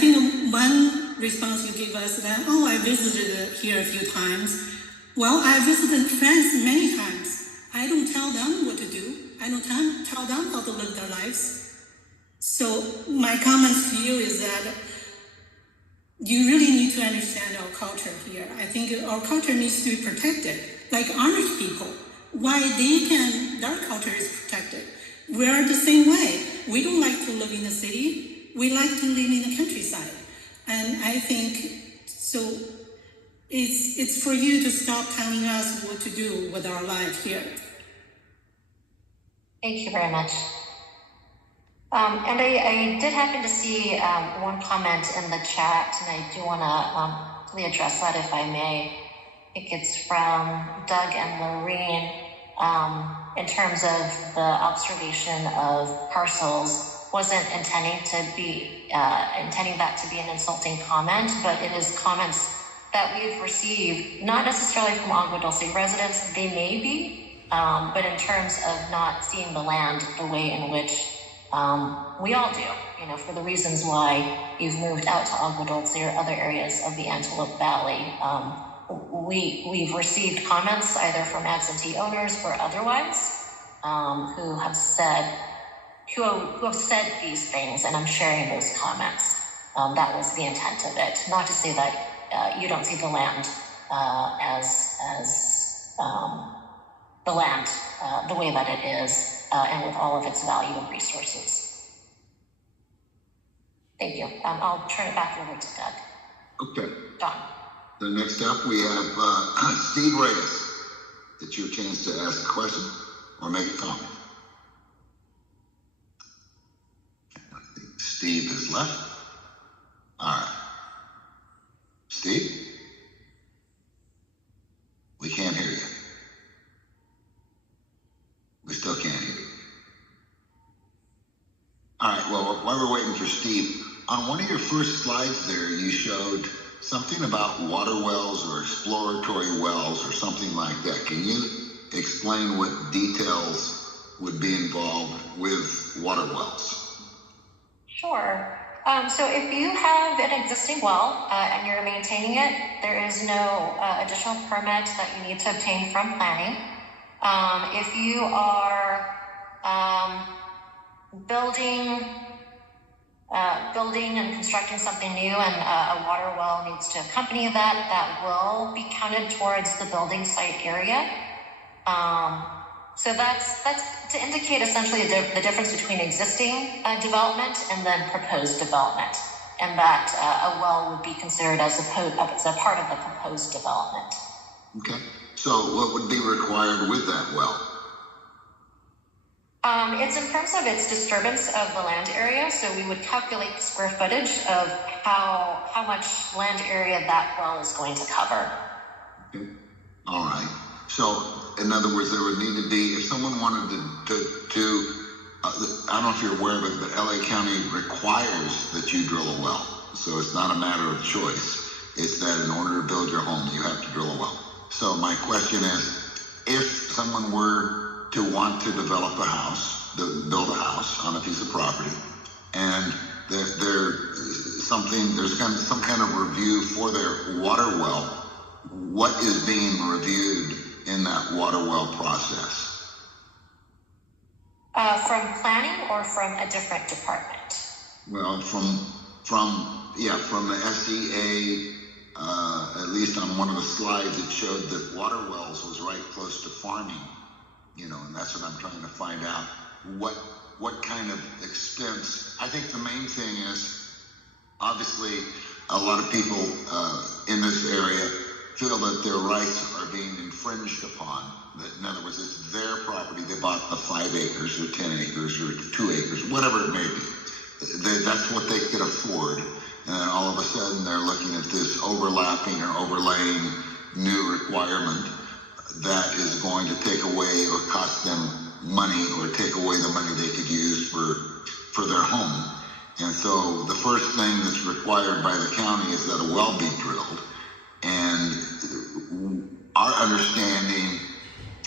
think one response you gave us that, I visited here a few times. Well, I visited France many times. I don't tell them what to do. I don't tell them how to live their lives. So my comment to you is that you really need to understand our culture here. I think our culture needs to be protected. Like Amish people, why their culture is protected. We're the same way. We don't like to live in the city. We like to live in the countryside. And I think, so it's for you to stop telling us what to do with our life here. Thank you very much. And I did happen to see one comment in the chat, and I do want to really address that if I may. I think it's from Doug and Lorene, in terms of the observation of parcels. Wasn't intending that to be an insulting comment, but it is comments that we've received, not necessarily from Agua Dulce residents, they may be, but in terms of not seeing the land the way in which we all do, for the reasons why you've moved out to Agua Dulce or other areas of the Antelope Valley. We've received comments either from absentee owners or otherwise who have said these things, and I'm sharing those comments. That was the intent of it, not to say that you don't see the land as the land the way that it is. And with all of its value and resources. Thank you. I'll turn it back over to Doug. Okay. Don. The next up, we have Steve Reyes. It's your chance to ask a question or make a comment. I think Steve has left. All right. Steve? We can't hear you. We still can't hear you. All right, well, while we're waiting for Steve, on one of your first slides there, you showed something about water wells or exploratory wells or something like that. Can you explain what details would be involved with water wells? Sure. So if you have an existing well and you're maintaining it, there is no additional permit that you need to obtain from planning. If you are building and constructing something new and a water well needs to accompany that, that will be counted towards the building site area. So that's to indicate essentially the difference between existing development and then proposed development, and that a well would be considered as a part of the proposed development. Okay. So what would be required with that well? It's in terms of its disturbance of the land area, so we would calculate the square footage of how much land area that well is going to cover. Okay. All right. So, in other words, there would need to be, if someone wanted to I don't know if you're aware of it, but LA County requires that you drill a well. So it's not a matter of choice. It's that in order to build your home, you have to drill a well. So my question is, if someone were to want to develop a house, build a house on a piece of property, and there's some kind of review for their water well, what is being reviewed in that water well process? From planning or from a different department? Well, from the SEA, at least on one of the slides, it showed that water wells was right close to farming, and that's what I'm trying to find out. What kind of expense? I think the main thing is, obviously, a lot of people in this area feel that their rights are being infringed upon. That, in other words, it's their property. They bought the 5 acres or 10 acres or 2 acres, whatever it may be. That's what they could afford. And then all of a sudden they're looking at this overlapping or overlaying new requirement that is going to take away or cost them money or take away the money they could use for their home. And so the first thing that's required by the county is that a well be drilled. And our understanding,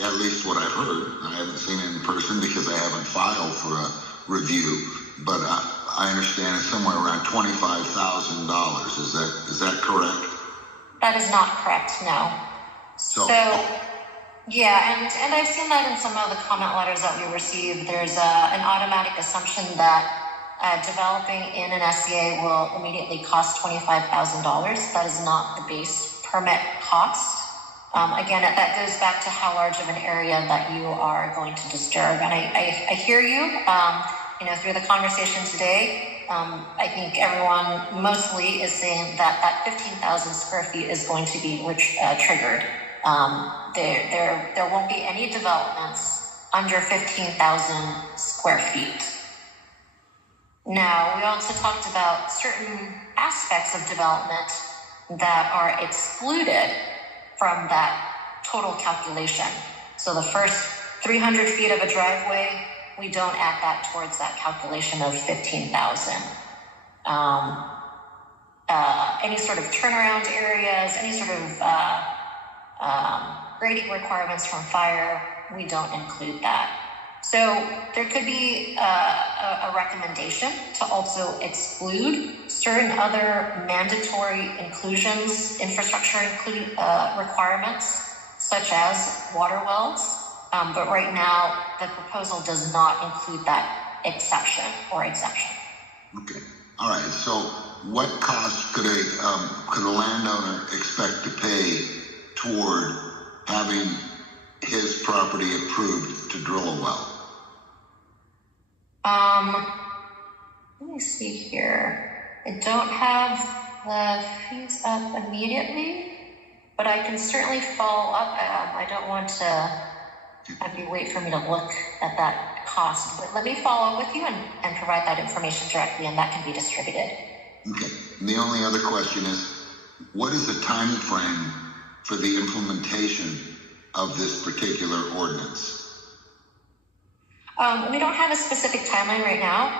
at least what I've heard, I haven't seen it in person because I haven't filed for a review, but I understand it's somewhere around $25,000. Is that correct? That is not correct, no. So yeah, and I've seen that in some of the comment letters that we received. There's an automatic assumption that developing in an SCA will immediately cost $25,000. That is not the base permit cost. Again, that goes back to how large of an area that you are going to disturb. And I hear you, through the conversation today. I think everyone mostly is saying that 15,000 square feet is going to be triggered. There won't be any developments under 15,000 square feet. Now, we also talked about certain aspects of development that are excluded from that total calculation. So the first 300 feet of a driveway, we don't add that towards that calculation of 15,000. Any sort of turnaround areas, any sort of grading requirements from fire, we don't include that. So there could be a recommendation to also exclude certain other mandatory inclusions, infrastructure requirements, such as water wells. But right now, the proposal does not include that exception or exemption. Okay. All right. So what cost could a landowner expect to pay toward having his property approved to drill a well? Let me see here. I don't have the fees up immediately, but I can certainly follow up. I don't want to have you wait for me to look at that cost, but let me follow up with you and provide that information directly, and that can be distributed. Okay. And the only other question is, what is the time frame for the implementation of this particular ordinance? We don't have a specific timeline right now.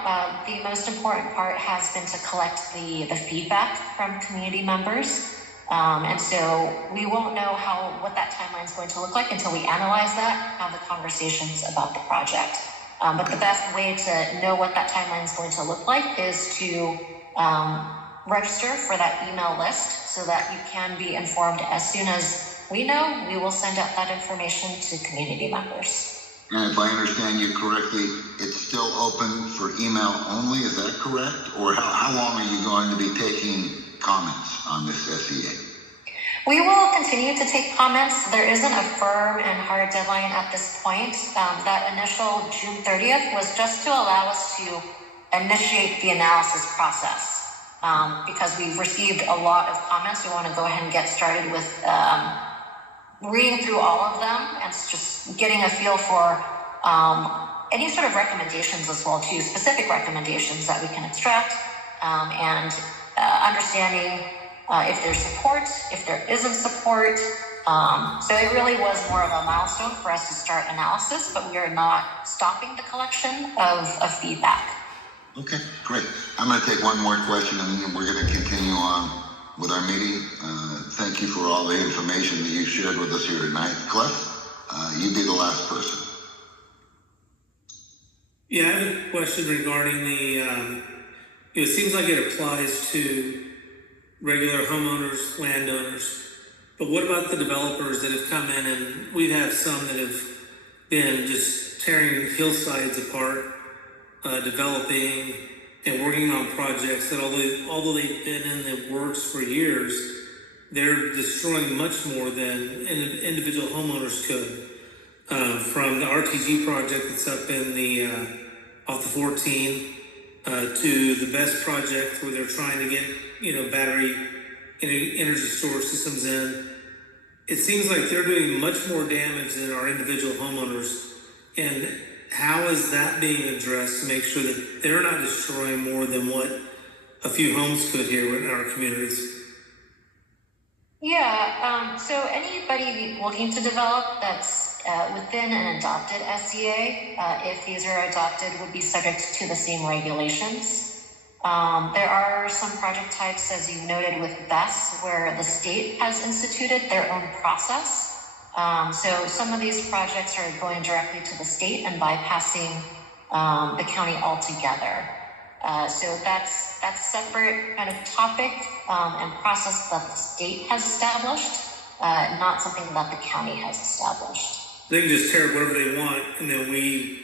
The most important part has been to collect the feedback from community members. And so we won't know what that timeline is going to look like until we analyze that, have the conversations about the project. But the best way to know what that timeline is going to look like is to register for that email list so that you can be informed as soon as we know, we will send out that information to community members. And if I understand you correctly, it's still open for email only, is that correct? Or how long are you going to be taking comments on this SEA? We will continue to take comments. There isn't a firm and hard deadline at this point. That initial June 30th was just to allow us to initiate the analysis process. Because we've received a lot of comments, we want to go ahead and get started with reading through all of them and just getting a feel for any sort of recommendations as well too, specific recommendations that we can extract, and understanding if there's support, if there isn't support. So it really was more of a milestone for us to start analysis, but we are not stopping the collection of feedback. Okay, great. I'm going to take one more question and then we're going to continue on with our meeting. Thank you for all the information that you shared with us here tonight. Cliff, you be the last person. Yeah, I have a question regarding the, it seems like it applies to regular homeowners, landowners, but what about the developers that have come in, and we have some that have been just tearing hillsides apart, developing and working on projects that although they've been in the works for years, they're destroying much more than individual homeowners could. From the RTG project that's up in the off the 14 to the BEST project where they're trying to get battery energy storage systems in. It seems like they're doing much more damage than our individual homeowners. And how is that being addressed to make sure that they're not destroying more than what a few homes could here in our communities? Yeah, so anybody looking to develop that's within an adopted SEA, if these are adopted, would be subject to the same regulations. There are some project types, as you noted with BEST, where the state has instituted their own process. So some of these projects are going directly to the state and bypassing the county altogether. So that's separate kind of topic and process that the state has established, not something that the county has established. They can just tear whatever they want, and then we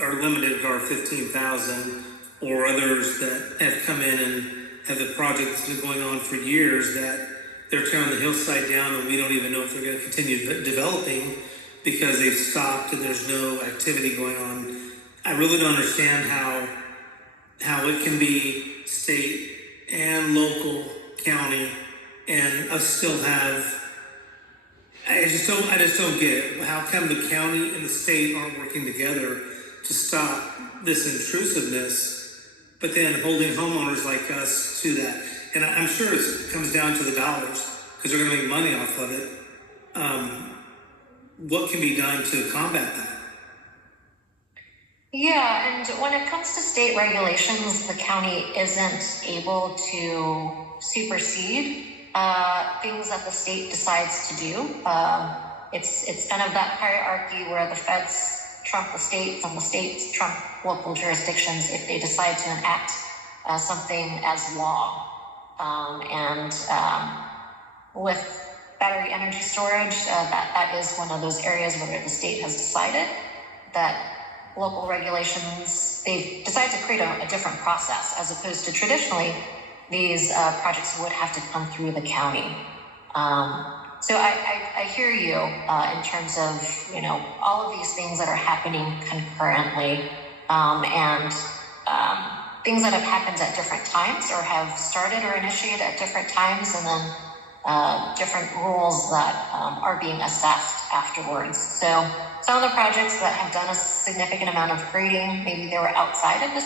are limited to our 15,000, or others that have come in and have the project that's been going on for years that they're tearing the hillside down, and we don't even know if they're going to continue developing because they've stopped and there's no activity going on. I really don't understand how it can be state and local, county, and us still have. I just don't get it. How come the county and the state aren't working together to stop this intrusiveness, but then holding homeowners like us to that? And I'm sure it comes down to the dollars because they're going to make money off of it. What can be done to combat that? Yeah, and when it comes to state regulations, the county isn't able to supersede things that the state decides to do. It's kind of that hierarchy where the feds trump the states and the states trump local jurisdictions if they decide to enact something as law. With battery energy storage, that is one of those areas where the state has decided that local regulations, they decide to create a different process as opposed to traditionally these projects would have to come through the county. So I hear you in terms of, all of these things that are happening concurrently and things that have happened at different times or have started or initiated at different times, and then different rules that are being assessed afterwards. So some of the projects that have done a significant amount of grading, maybe they were outside of the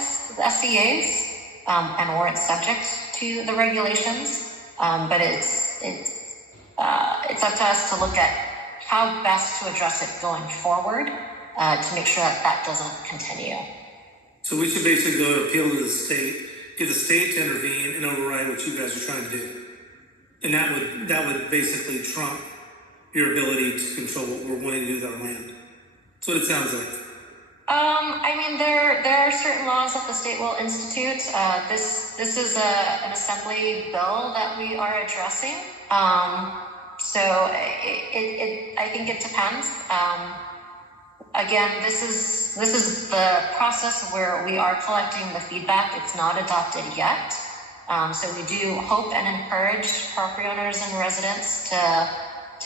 SEAs and weren't subject to the regulations. But it's up to us to look at how best to address it going forward to make sure that doesn't continue. So we should basically go to appeal to the state, get the state to intervene and override what you guys are trying to do. And that would basically trump your ability to control what we're wanting to do with our land. That's what it sounds like. I mean, there are certain laws that the state will institute. This is an assembly bill that we are addressing. So I think it depends. Again, this is the process where we are collecting the feedback. It's not adopted yet. So we do hope and encourage property owners and residents to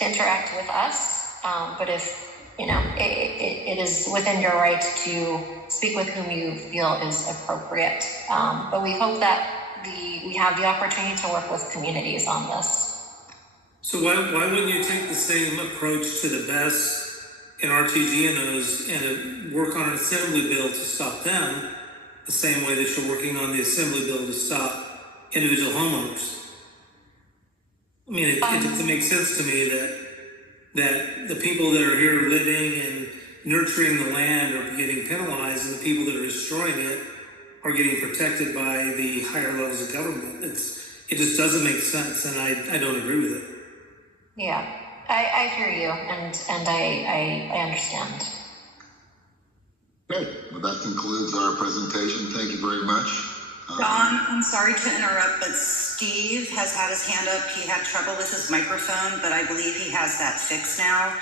interact with us. But if, it is within your right to speak with whom you feel is appropriate. But we hope that we have the opportunity to work with communities on this. So why wouldn't you take the same approach to the best in RTG and those and work on an assembly bill to stop them the same way that you're working on the assembly bill to stop individual homeowners? I mean, it doesn't make sense to me that the people that are here living and nurturing the land are getting penalized and the people that are destroying it are getting protected by the higher levels of government. It just doesn't make sense, and I don't agree with it. Yeah, I hear you, and I understand. Okay, well, that concludes our presentation. Thank you very much. Don, I'm sorry to interrupt, but Steve has had his hand up. He had trouble with his microphone, but I believe he has that fixed now.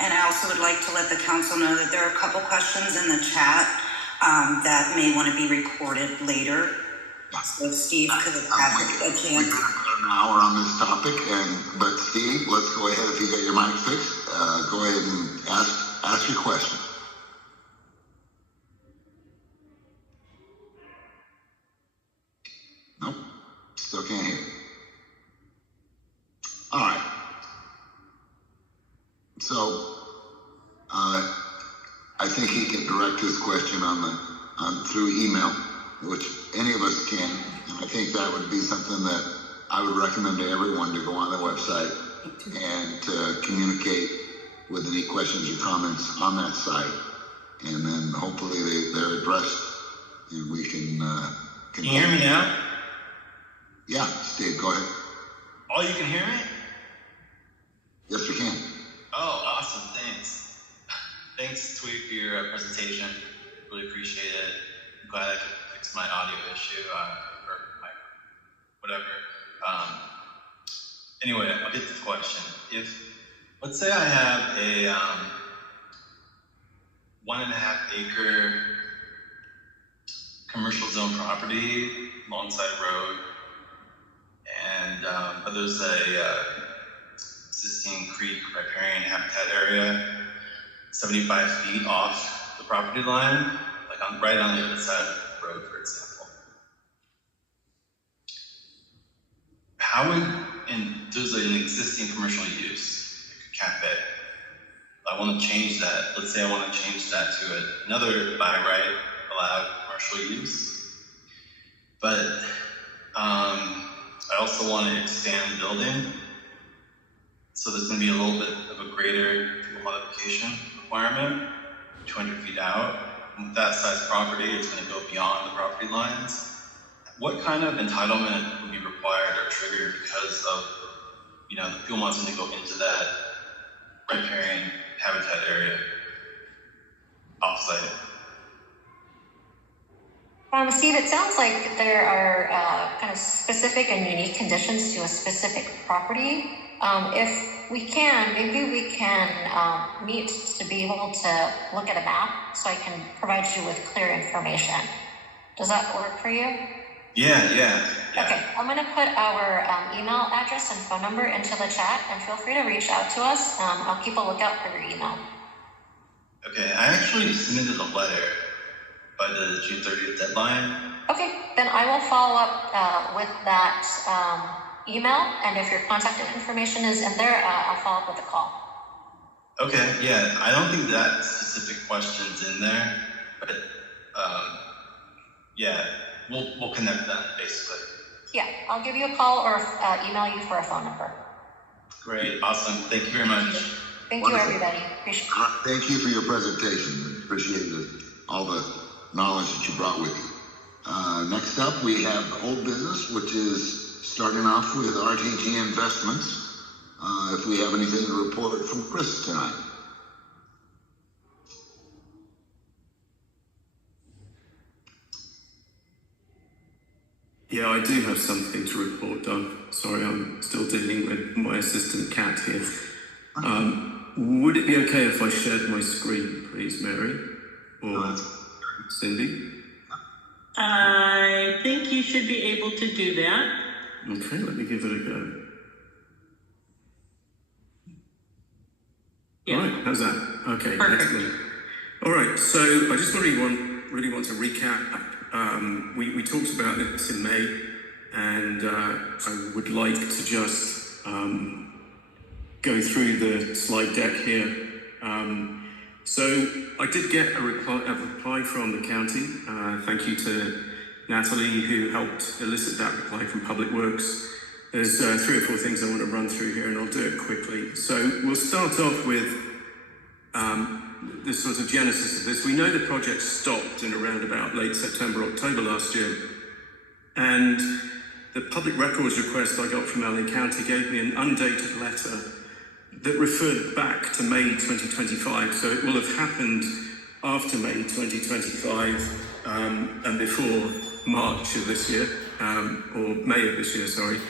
And I also would like to let the council know that there are a couple questions in the chat that may want to be recorded later. So if Steve could have a chance. We've got about an hour on this topic, but Steve, let's go ahead. If you got your mic fixed, go ahead and ask your question. Nope, still can't hear. All right. So, I think he can direct his question through email, which any of us can, and I think that would be something that I would recommend to everyone to go on the website and to communicate with any questions or comments on that site, and then hopefully they're addressed, and we can. Can you hear me now? Yeah, Steve, go ahead. Oh, you can hear me? Yes, we can. Oh, awesome! Thanks. Thanks, Tweet, for your presentation. Really appreciate it. I'm glad I could fix my audio issue or my whatever. Anyway, I'll get to the question. If, let's say I have a 1.5 acre commercial zone property alongside a road, and but there's a existing creek riparian habitat area 75 feet off the property line, like right on the other side of the road, for example. How would, and there's an existing commercial use, like a cafe. I want to change that. Let's say I want to change that to another by right allowed commercial use. But I also want to expand the building. So there's going to be a little bit of a greater modification requirement, 200 feet out. And with that size property, it's going to go beyond the property lines. What kind of entitlement would be required or triggered because of, the people wanting to go into that riparian habitat area offsite? Steve, it sounds like there are kind of specific and unique conditions to a specific property. If we can, maybe we can meet to be able to look at a map so I can provide you with clear information. Does that work for you? Yeah. Okay, I'm going to put our email address and phone number into the chat, and feel free to reach out to us. I'll keep a lookout for your email. Okay, I actually submitted a letter by the June 30th deadline. Okay, then I will follow up with that email, and if your contact information is in there, I'll follow up with a call. Okay, yeah, I don't think that specific question's in there, but yeah, we'll connect that basically. Yeah, I'll give you a call or email you for a phone number. Great, awesome. Thank you very much. Thank Wonderful. you, everybody. Appreciate it. Thank you for your presentation. Appreciate all the knowledge that you brought with you. Next up, we have old business, which is starting off with RTG Investments. If we have anything to report from Chris tonight. Yeah, I do have something to report, Don. Sorry, I'm still dealing with my assistant cat here. Would it be okay if I shared my screen, please, Mary? Or Cindy? I think you should be able to do that. Okay, let me give it a go. Yeah. All right, how's that? Okay, Perfect. excellent. All right, so I just really want to recap. We talked about this in May, and I would like to just go through the slide deck here. So I did get a reply from the county. Thank you to Natalie, who helped elicit that reply from Public Works. There's 3 or 4 things I want to run through here, and I'll do it quickly. So we'll start off with the sort of genesis of this. We know the project stopped in around about late September, October last year. And the public records request I got from Allen County gave me an undated letter that referred back to May 2025. So it will have happened after May 2025 and before March of this year, or May of this year, sorry.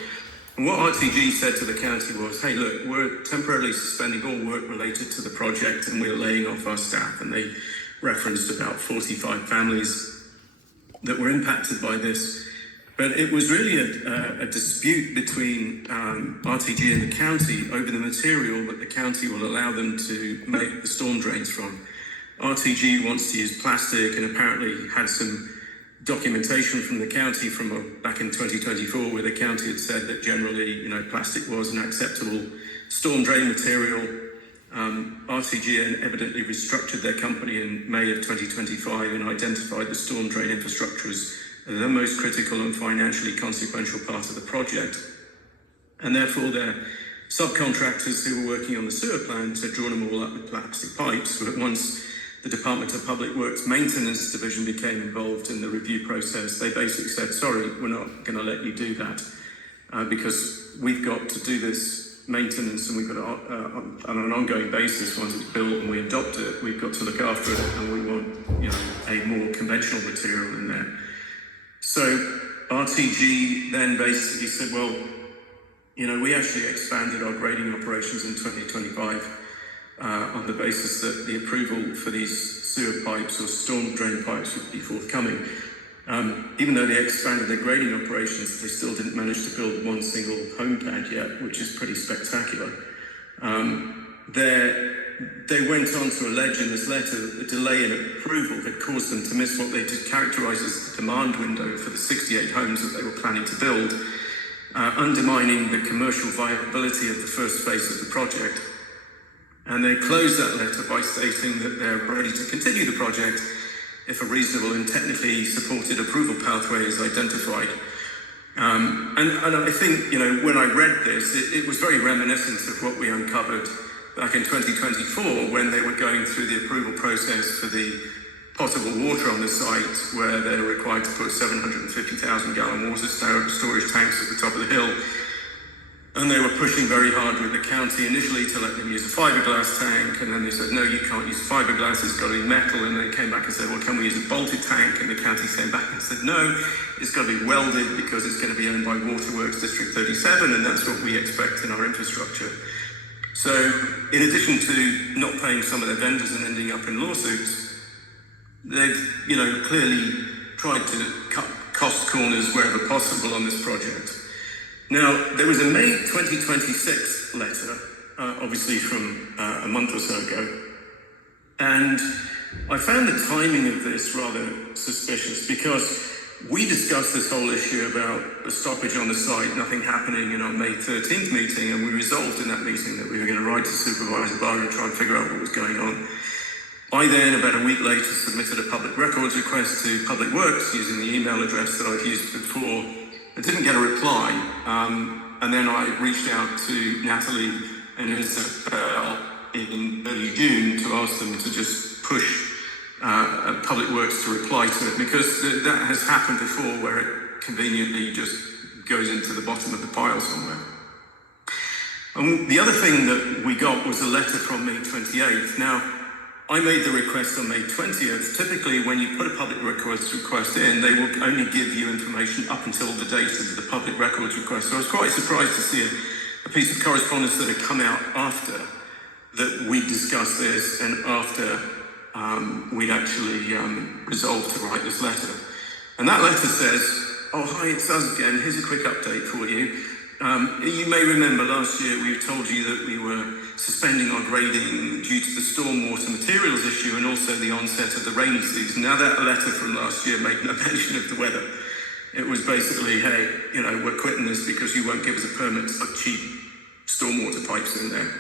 And what RTG said to the county was, hey, look, we're temporarily suspending all work related to the project and we're laying off our staff. And they referenced about 45 families that were impacted by this. But it was really a dispute between RTG and the county over the material that the county will allow them to make the storm drains from. RTG wants to use plastic and apparently had some documentation from the county from back in 2024 where the county had said that generally, plastic was an acceptable storm drain material. RTG evidently restructured their company in May of 2025 and identified the storm drain infrastructure as the most critical and financially consequential part of the project. And therefore their subcontractors who were working on the sewer plant had drawn them all up with plastic pipes, but once the Department of Public Works Maintenance Division became involved in the review process, they basically said, sorry, we're not going to let you do that because we've got to do this maintenance and we've got to, on an ongoing basis, once it's built and we adopt it, we've got to look after it and we want a more conventional material in there. So RTG then basically said, well, we actually expanded our grading operations in 2025 on the basis that the approval for these sewer pipes or storm drain pipes would be forthcoming. Even though they expanded their grading operations, they still didn't manage to build one single home pad yet, which is pretty spectacular. They went on to allege in this letter that the delay in approval had caused them to miss what they did characterise as the demand window for the 68 homes that they were planning to build, undermining the commercial viability of the first phase of the project. And they closed that letter by stating that they're ready to continue the project if a reasonable and technically supported approval pathway is identified. And I think, when I read this, it was very reminiscent of what we uncovered back in 2024 when they were going through the approval process for the potable water on the site, where they were required to put 750,000 gallon water storage tanks at the top of the hill. And they were pushing very hard with the county initially to let them use a fiberglass tank, and then they said, no, you can't use fiberglass, it's got to be metal. And they came back and said, well, can we use a bolted tank? And the county came back and said, no, it's got to be welded because it's going to be owned by Waterworks District 37, and that's what we expect in our infrastructure. So in addition to not paying some of their vendors and ending up in lawsuits, they've, clearly tried to cut cost corners wherever possible on this project. Now, there was a May 2026 letter, obviously from a month or so ago, and I found the timing of this rather suspicious because we discussed this whole issue about a stoppage on the site, nothing happening in our May 13th meeting, and we resolved in that meeting that we were going to write to Supervisor Barr and try and figure out what was going on. I then, about a week later, submitted a public records request to Public Works using the email address that I've used before. I didn't get a reply, and then I reached out to Natalie and Isabel in early June to ask them to just push Public Works to reply to it, because that has happened before where it conveniently just goes into the bottom of the pile somewhere. And the other thing that we got was a letter from May 28th. Now, I made the request on May 20th. Typically, when you put a public records request in, they will only give you information up until the date of the public records request. So I was quite surprised to see a piece of correspondence that had come out after that we discussed this and after we'd actually resolved to write this letter. And that letter says, oh, hi, it's us again. Here's a quick update for you. You may remember last year we told you that we were suspending our grading due to the stormwater materials issue and also the onset of the rainy season. Now that letter from last year made no mention of the weather. It was basically, hey, we're quitting this because you won't give us a permit to put cheap stormwater pipes in there.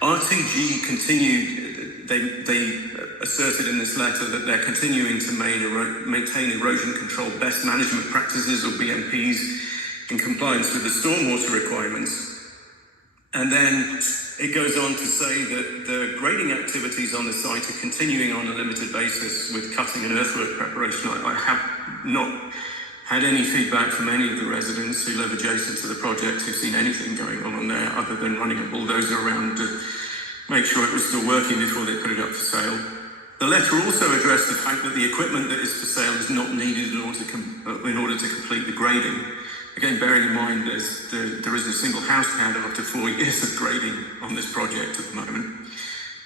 RTG continued, they asserted in this letter that they're continuing to maintain erosion control best management practices, or BMPs, in compliance with the stormwater requirements. And then it goes on to say that the grading activities on the site are continuing on a limited basis with cutting and earthwork preparation. I have not had any feedback from any of the residents who live adjacent to the project who've seen anything going on there other than running a bulldozer around to make sure it was still working before they put it up for sale. The letter also addressed the fact that the equipment that is for sale is not needed in order to complete the grading. Again, bearing in mind there is a single house pad after 4 years of grading on this project at the moment.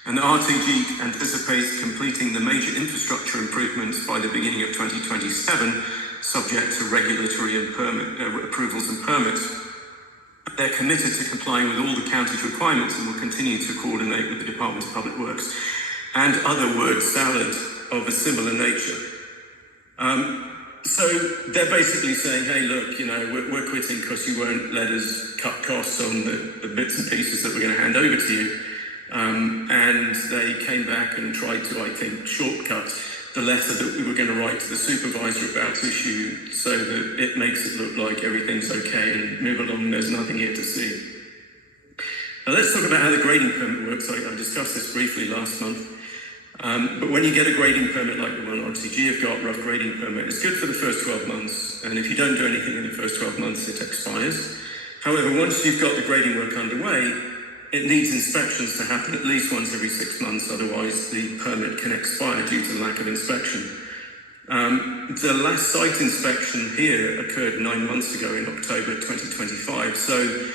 And the RTG anticipates completing the major infrastructure improvements by the beginning of 2027, subject to regulatory and approvals and permits. They're committed to complying with all the county's requirements and will continue to coordinate with the Department of Public Works and other word salad of a similar nature. So they're basically saying, hey, look, we're quitting because you won't let us cut costs on the bits and pieces that we're going to hand over to you. And they came back and tried to, I think, shortcut the letter that we were going to write to the supervisor about this issue so that it makes it look like everything's okay and move along and there's nothing here to see. Now let's talk about how the grading permit works. I discussed this briefly last month. But when you get a grading permit like the one RTG have got, rough grading permit, it's good for the first 12 months. And if you don't do anything in the first 12 months, it expires. However, once you've got the grading work underway, it needs inspections to happen at least once every 6 months. Otherwise, the permit can expire due to lack of inspection. The last site inspection here occurred 9 months ago in October 2025. So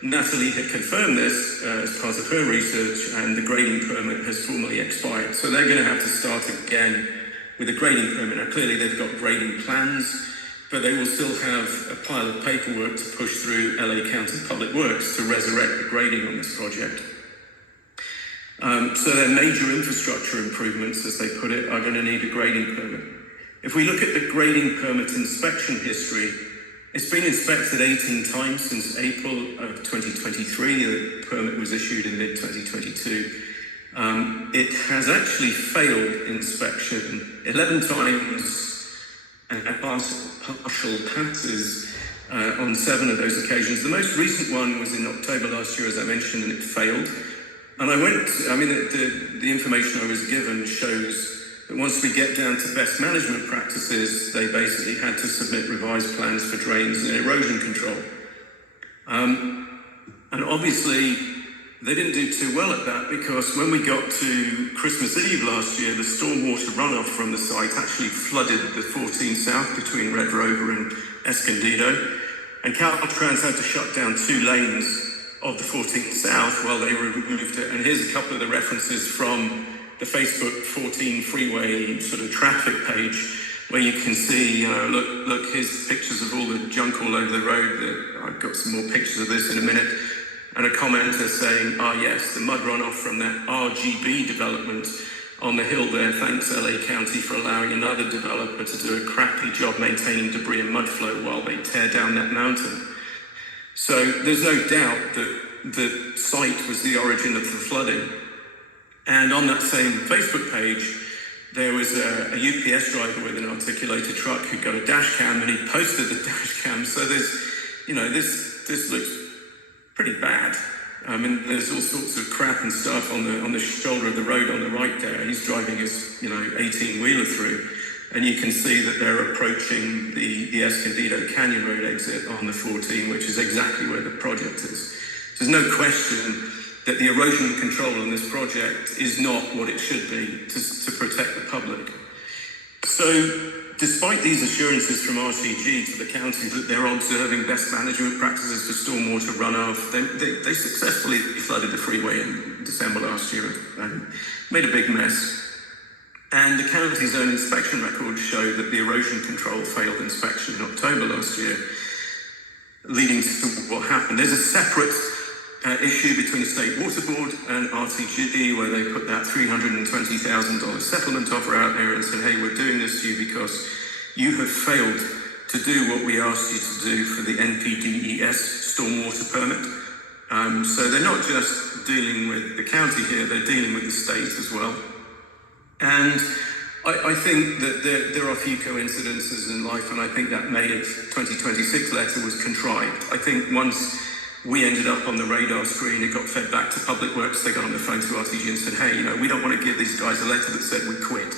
Natalie had confirmed this as part of her research, and the grading permit has formally expired. So they're going to have to start again with a grading permit. Now, clearly they've got grading plans, but they will still have a pile of paperwork to push through LA County Public Works to resurrect the grading on this project. So their major infrastructure improvements, as they put it, are going to need a grading permit. If we look at the grading permit inspection history, it's been inspected 18 times since April of 2023. The permit was issued in mid-2022. It has actually failed inspection 11 times and partial passes on 7 of those occasions. The most recent one was in October last year, as I mentioned, and it failed. And the information I was given shows that once we get down to best management practices, they basically had to submit revised plans for drains and erosion control. And obviously, they didn't do too well at that, because when we got to Christmas Eve last year, the stormwater runoff from the site actually flooded the 14 South between Red Rover and Escondido. And Caltrans had to shut down 2 lanes of the 14 South while they removed it. And here's a couple of the references from the Facebook 14 freeway sort of traffic page, where you can see, look, here's pictures of all the junk all over the road. I've got some more pictures of this in a minute. And a commenter saying, yes, the mud runoff from that RGB development on the hill there. Thanks, LA County, for allowing another developer to do a crappy job maintaining debris and mud flow while they tear down that mountain. So there's no doubt that the site was the origin of the flooding. And on that same Facebook page, there was a UPS driver with an articulated truck who got a dash cam, and he posted the dash cam. So there's, this looks pretty bad. There's all sorts of crap and stuff on the shoulder of the road on the right there. He's driving his, 18-wheeler through, and you can see that they're approaching the Escondido Canyon Road exit on the 14, which is exactly where the project is. There's no question that the erosion control on this project is not what it should be to protect the public. So, despite these assurances from RTG to the county that they're observing best management practices for stormwater runoff, they successfully flooded the freeway in December last year and made a big mess. And the county's own inspection records show that the erosion control failed inspection in October last year, leading to what happened. There's a separate issue between the State Water Board and RTG where they put that $320,000 settlement offer out there and said, hey, we're doing this to you because you have failed to do what we asked you to do for the NPDES stormwater permit. So they're not just dealing with the county here, they're dealing with the state as well. And I think that there are a few coincidences in life, and I think that May of 2026 letter was contrived. I think once we ended up on the radar screen, it got fed back to Public Works, they got on the phone to RTG and said, hey, we don't want to give these guys a letter that said we quit.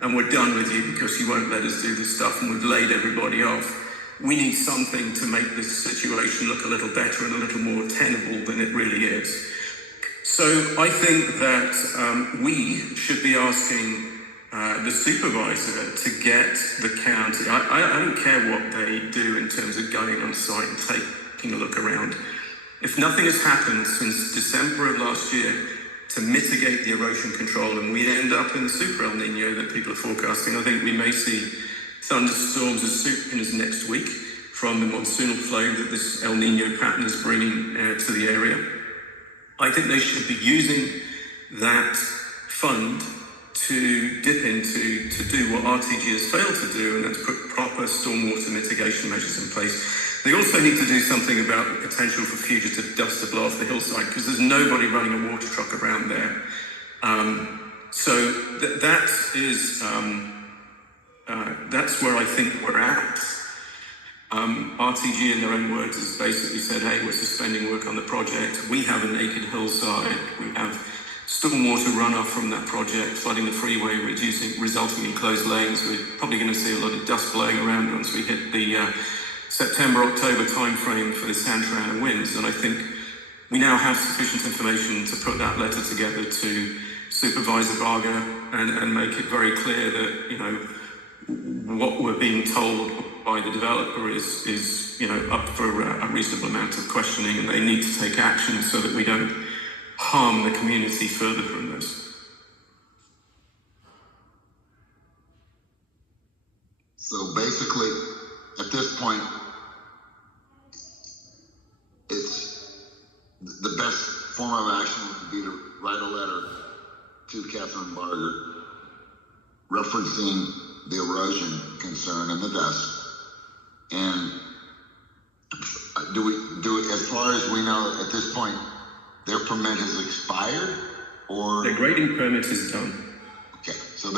And we're done with you because you won't let us do this stuff and we've laid everybody off. We need something to make this situation look a little better and a little more tenable than it really is. So I think that we should be asking the supervisor to get the county. I don't care what they do in terms of going on site and taking a look around. If nothing has happened since December of last year to mitigate the erosion control and we end up in the super El Nino that people are forecasting, I think we may see thunderstorms as soon as next week from the monsoonal flow that this El Nino pattern is bringing to the area. I think they should be using that fund to dip into to do what RTG has failed to do, and that's put proper stormwater mitigation measures in place. They also need to do something about the potential for fugitive dust to blow off the hillside because there's nobody running a water truck around there. That's where I think we're at. RTG, in their own words, has basically said, hey, we're suspending work on the project. We have a naked hillside. We have stormwater runoff from that project, flooding the freeway, resulting in closed lanes. We're probably going to see a lot of dust blowing around once we hit the September-October timeframe for the Santana winds. And I think we now have sufficient information to put that letter together to Supervisor Varga and make it very clear that, what we're being told by the developer is up for a reasonable amount of questioning, and they need to take action so that we don't harm the community further from this. So basically, at this point, it's the best form of action would be to write a letter to Catherine Barger referencing the erosion concern and the dust. And do we, as far as we know at this point, their permit has expired, or the grading permit is done. Okay, so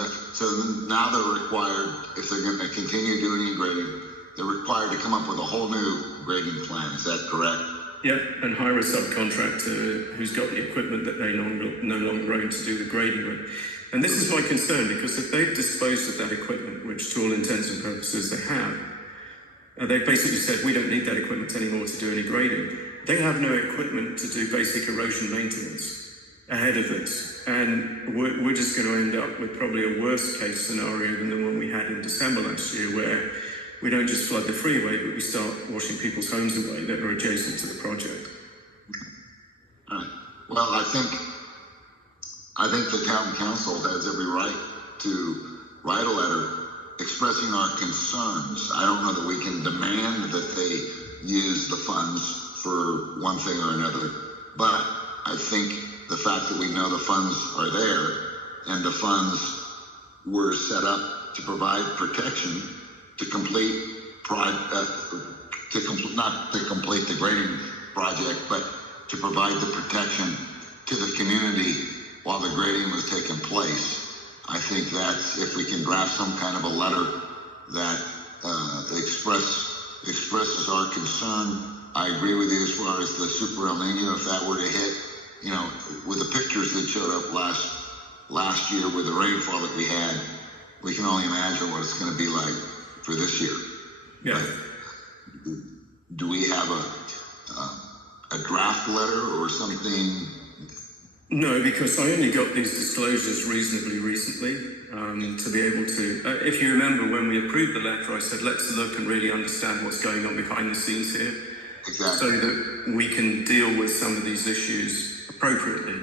now they're required, if they're going to continue doing any grading, they're required to come up with a whole new grading plan. Is that correct? Yeah, and hire a subcontractor who's got the equipment that they no longer own to do the grading with. And this is my concern, because if they've disposed of that equipment, which to all intents and purposes they have, they've basically said, we don't need that equipment anymore to do any grading. They have no equipment to do basic erosion maintenance ahead of this. And we're just going to end up with probably a worse case scenario than the one we had in December last year, where we don't just flood the freeway, but we start washing people's homes away that are adjacent to the project. All right. Well, I think the town council has every right to write a letter expressing our concerns. I don't know that we can demand that they use the funds for one thing or another, but I think the fact that we know the funds are there and the funds were set up to provide protection to complete not to complete the grading project, but to provide the protection to the community while the grading was taking place. I think that's, if we can draft some kind of a letter that expresses our concern. I agree with you as far as the Super El Nino, if that were to hit, with the pictures that showed up last year with the rainfall that we had, we can only imagine what it's going to be like for this year. Yeah. But do we have a draft letter or something No, because I only got these disclosures reasonably recently to be able to. If you remember when we approved the letter, I said let's look and really understand what's going on behind the scenes here, Exactly. so that we can deal with some of these issues appropriately.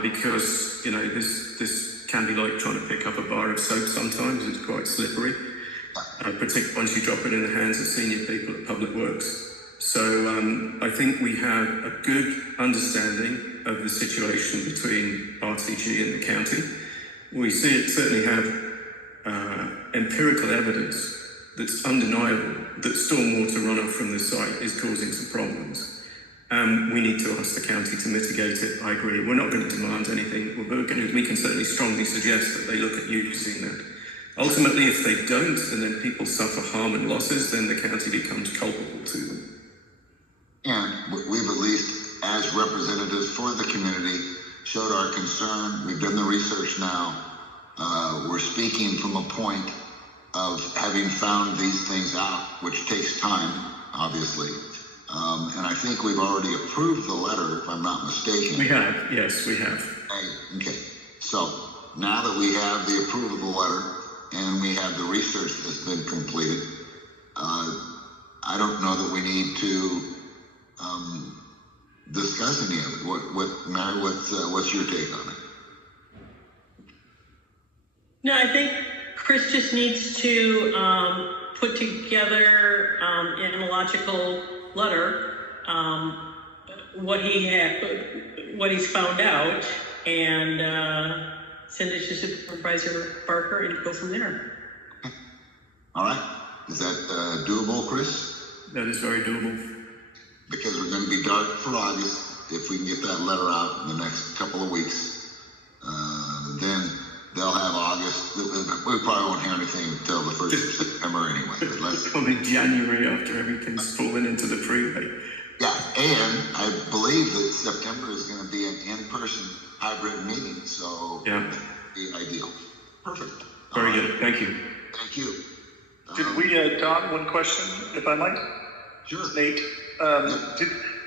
Because this can be like trying to pick up a bar of soap. Sometimes it's quite slippery, particularly once you drop it in the hands of senior people at Public Works. So I think we have a good understanding of the situation between RTG and the county. We certainly have empirical evidence that's undeniable that stormwater runoff from the site is causing some problems. We need to ask the county to mitigate it. I agree. We're not going to demand anything. We can certainly strongly suggest that they look at using that. Ultimately, if they don't, and then people suffer harm and losses, then the county becomes culpable to them. And we've at least, as representatives for the community, showed our concern. We've done the research now. We're speaking from a point of having found these things out, which takes time, obviously. And I think we've already approved the letter, if I'm not mistaken. We have, yes, we have. Okay, so now that we have the approval of the letter and we have the research that's been completed, I don't know that we need to discuss any of it. Mary, what's your take on it? No, I think Chris just needs to put together in a logical letter what he's found out, and send it to Supervisor Barker and go from there. Okay. All right. Is that doable, Chris? That is very doable. Because we're going to be dark for August. If we can get that letter out in the next couple of weeks, then they'll have August. We probably won't hear anything until the 1st of September anyway. It's probably January after everything's fallen into the freeway. Yeah, and I believe that September is going to be an in-person hybrid meeting, so yeah, that'd be ideal. Perfect. Very good. Thank you. Thank you. Did we, Don, one question, if I might? Sure. Nate,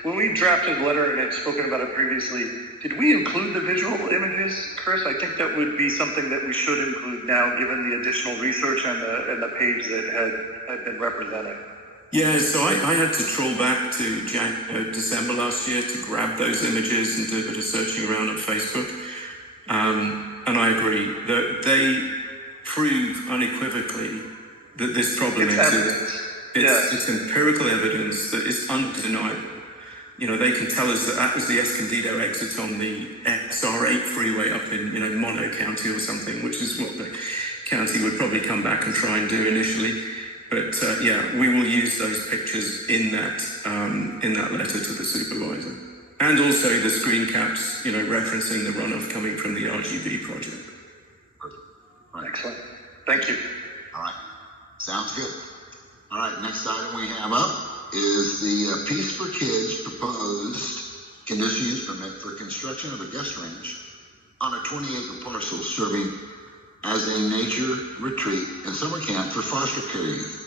when we drafted the letter and had spoken about it previously, did we include the visual images, Chris? I think that would be something that we should include now, given the additional research and the page that had been represented. Yeah, so I had to troll back to December last year to grab those images and do a bit of searching around on Facebook. And I agree that they prove unequivocally that this problem exists. It's empirical evidence that is undeniable. They can tell us that was the Escondido exit on the XR8 freeway up in, Mono County or something, which is what the county would probably come back and try and do initially. But we will use those pictures in that letter to the supervisor, and also the screen caps, referencing the runoff coming from the RGB project. Right. Excellent. Thank you. All right. Sounds good. All right. Next item we have up is the Peace for Kids proposed conditional use permit for construction of a guest ranch on a 20-acre parcel serving as a nature retreat and summer camp for foster care youth.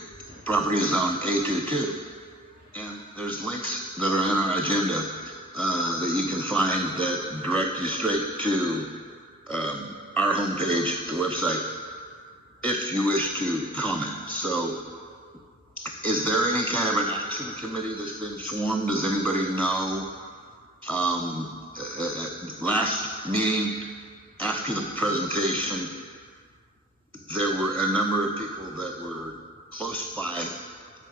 Property is zone A22. And there's links that are in our agenda that you can find that direct you straight to our homepage, the website, if you wish to comment. So is there any kind of an action committee that's been formed? Does anybody know? Last meeting after the presentation, there were a number of people that were close by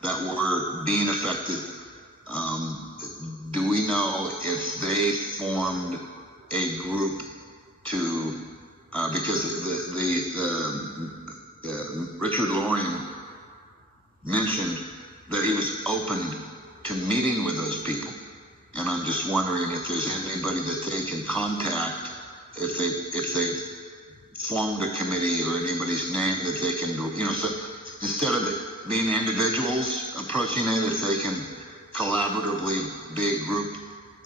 that were being affected. Do we know if they formed a group to, because Richard Loring mentioned that he was open to meeting with those people. And I'm just wondering if there's anybody that they can contact, if they formed a committee or anybody's name that they can do, so instead of it being individuals approaching it, if they can collaboratively be a group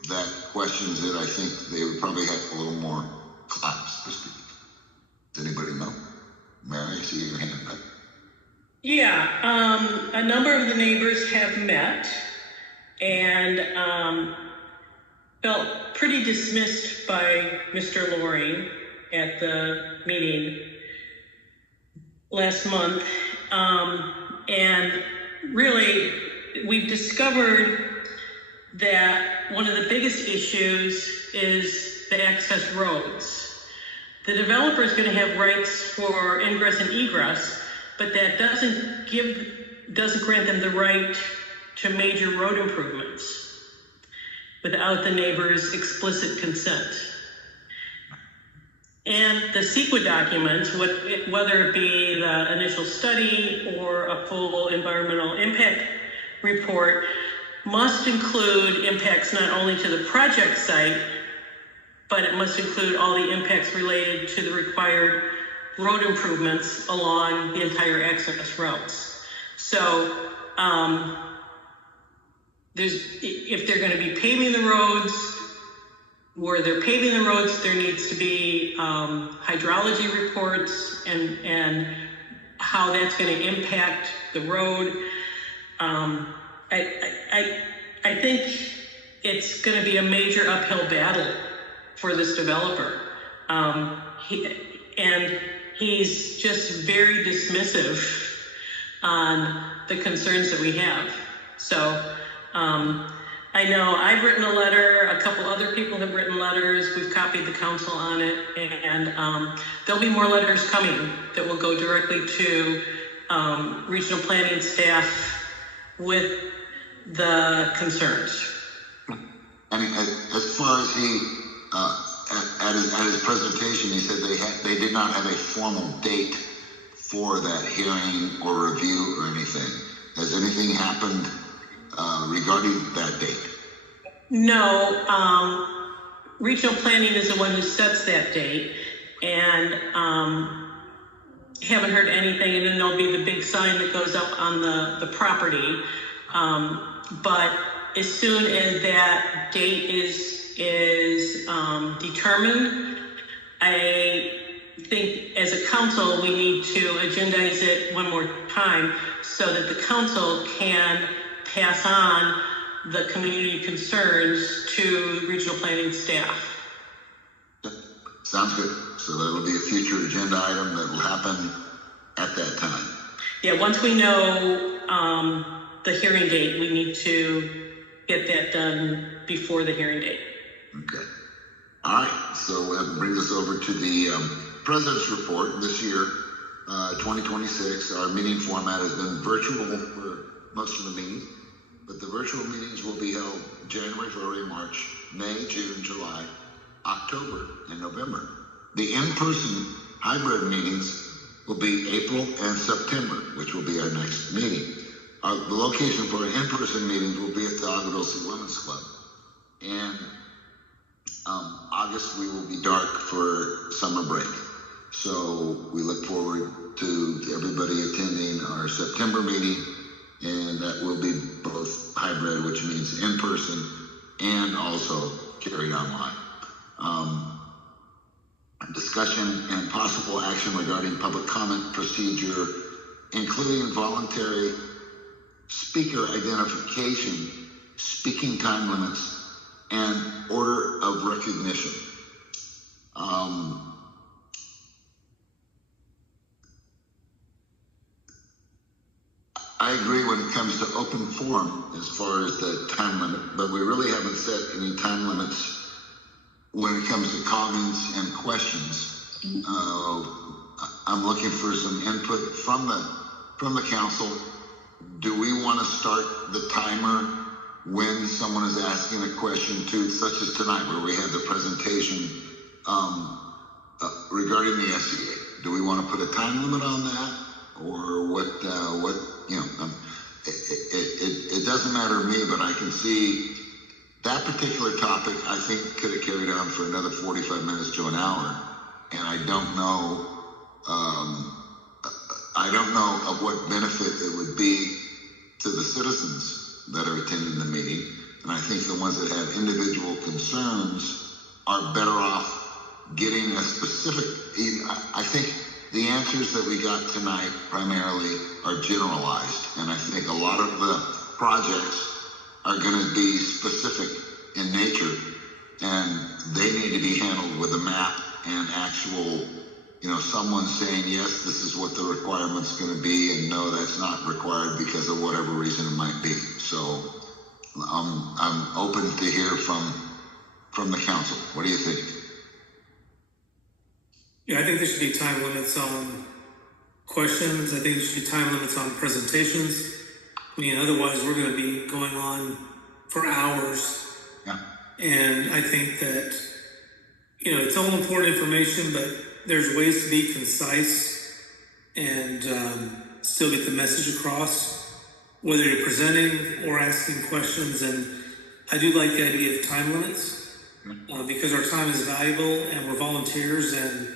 that questions it, I think they would probably have a little more claps to speak. Does anybody know? Mary, I see your hand up. Yeah, a number of the neighbors have met and felt pretty dismissed by Mr. Loring at the meeting last month. And really, we've discovered that one of the biggest issues is the access roads. The developer is going to have rights for ingress and egress, but that doesn't grant them the right to major road improvements without the neighbor's explicit consent. And the CEQA documents, whether it be the initial study or a full environmental impact report, must include impacts not only to the project site, but it must include all the impacts related to the required road improvements along the entire access routes. So if they're going to be paving the roads, where they're paving the roads, there needs to be hydrology reports and how that's going to impact the road. I think it's going to be a major uphill battle for this developer. He's just very dismissive on the concerns that we have. So I know I've written a letter, a couple other people have written letters, we've copied the council on it, and there'll be more letters coming that will go directly to regional planning staff with the concerns. And as far as he, at his presentation, he said they did not have a formal date for that hearing or review or anything. Has anything happened regarding that date? No, regional planning is the one who sets that date, and haven't heard anything, and then there'll be the big sign that goes up on the property. But as soon as that date is determined, I think as a council we need to agendize it one more time so that the council can pass on the community concerns to regional planning staff. Sounds good. So that will be a future agenda item that will happen at that time. Yeah, once we know the hearing date, we need to get that done before the hearing date. Okay. All right. So that brings us over to the President's Report this year, 2026. Our meeting format has been virtual for most of the meetings, but the virtual meetings will be held January, February, March, May, June, July, October, and November. The in-person hybrid meetings will be April and September, which will be our next meeting. The location for our in-person meetings will be at the Agua Dulce Women's Club. And August, we will be dark for summer break. So we look forward to everybody attending our September meeting, and that will be both hybrid, which means in person, and also carried online. Discussion and possible action regarding public comment procedure, including voluntary speaker identification, speaking time limits, and order of recognition. I agree when it comes to open forum as far as the time limit, but we really haven't set any time limits when it comes to comments and questions. I'm looking for some input from the council. Do we want to start the timer when someone is asking a question too, such as tonight where we had the presentation regarding the SEA? Do we want to put a time limit on that, or what? It doesn't matter to me, but I can see that particular topic, I think, could have carried on for another 45 minutes to an hour, and I don't know of what benefit it would be to the citizens that are attending the meeting. And I think the ones that have individual concerns are better off getting a specific. I think the answers that we got tonight primarily are generalized, and I think a lot of the projects are going to be specific in nature, and they need to be handled with a map and actual, someone saying, yes, this is what the requirement's going to be, and no, that's not required because of whatever reason it might be. So I'm open to hear from the council. What do you think? Yeah, I think there should be time limits on questions. I think there should be time limits on presentations. I mean, otherwise we're going to be going on for hours. Yeah. And I think that, it's all important information, but there's ways to be concise and still get the message across, whether you're presenting or asking questions. And I do like the idea of time limits because our time is valuable and we're volunteers, and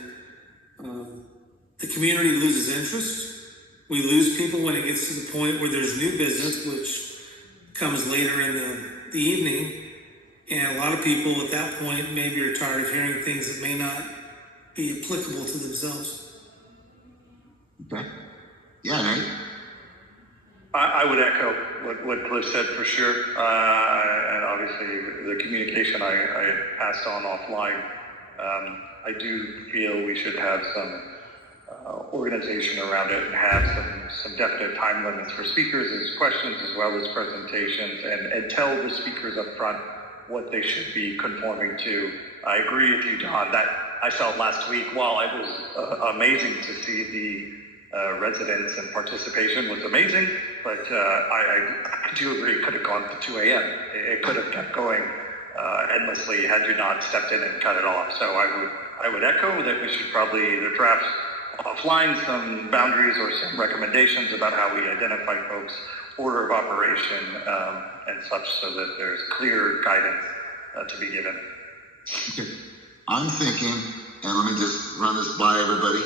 the community loses interest. We lose people when it gets to the point where there's new business, which comes later in the evening. And a lot of people at that point maybe are tired of hearing things that may not be applicable to themselves. Okay. Yeah, Nate? I would echo what Cliff said for sure. And obviously the communication I passed on offline. I do feel we should have some organization around it and have some definite time limits for speakers as questions as well as presentations, and tell the speakers up front what they should be conforming to. I agree with you, Don, that I felt last week, while it was amazing to see the residents and participation was amazing, but I do agree it could have gone to 2 a.m. It could have kept going endlessly had you not stepped in and cut it off. So I would echo that we should probably either draft offline some boundaries or some recommendations about how we identify folks, order of operation, and such, so that there's clear guidance to be given. Okay. I'm thinking, and let me just run this by everybody,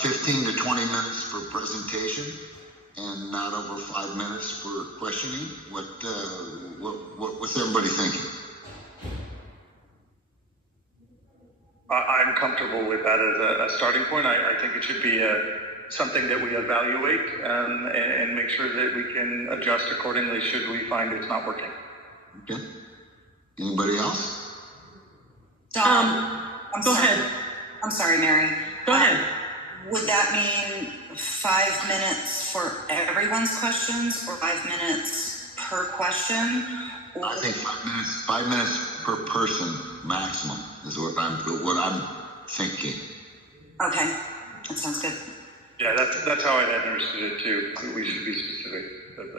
15 to 20 minutes for presentation and not over 5 minutes for questioning. What's everybody thinking? I'm comfortable with that as a starting point. I think it should be something that we evaluate and make sure that we can adjust accordingly should we find it's not working. Okay. Anybody else? Dawn, Go ahead. I'm sorry, Mary. Go ahead. Would that mean 5 minutes for everyone's questions or 5 minutes per question? I think 5 minutes per person maximum is what I'm thinking. Okay, that sounds good. Yeah, that's how I'd understood it too. We should be specific.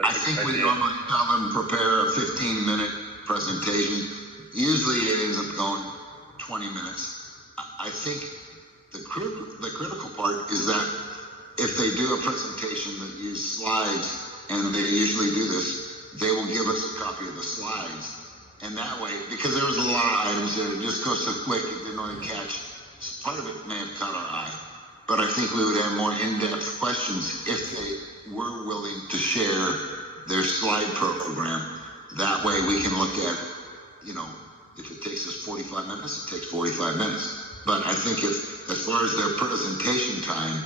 I think we normally tell them prepare a 15-minute presentation. Usually it ends up going 20 minutes. I think the critical part is that if they do a presentation that use slides, and they usually do this, they will give us a copy of the slides. And that way, because there was a lot of items there, it just goes so quick, you didn't really catch. Part of it may have caught our eye. But I think we would have more in-depth questions if they were willing to share their slide program. That way we can look at, if it takes us 45 minutes, it takes 45 minutes. But I think if, as far as their presentation time,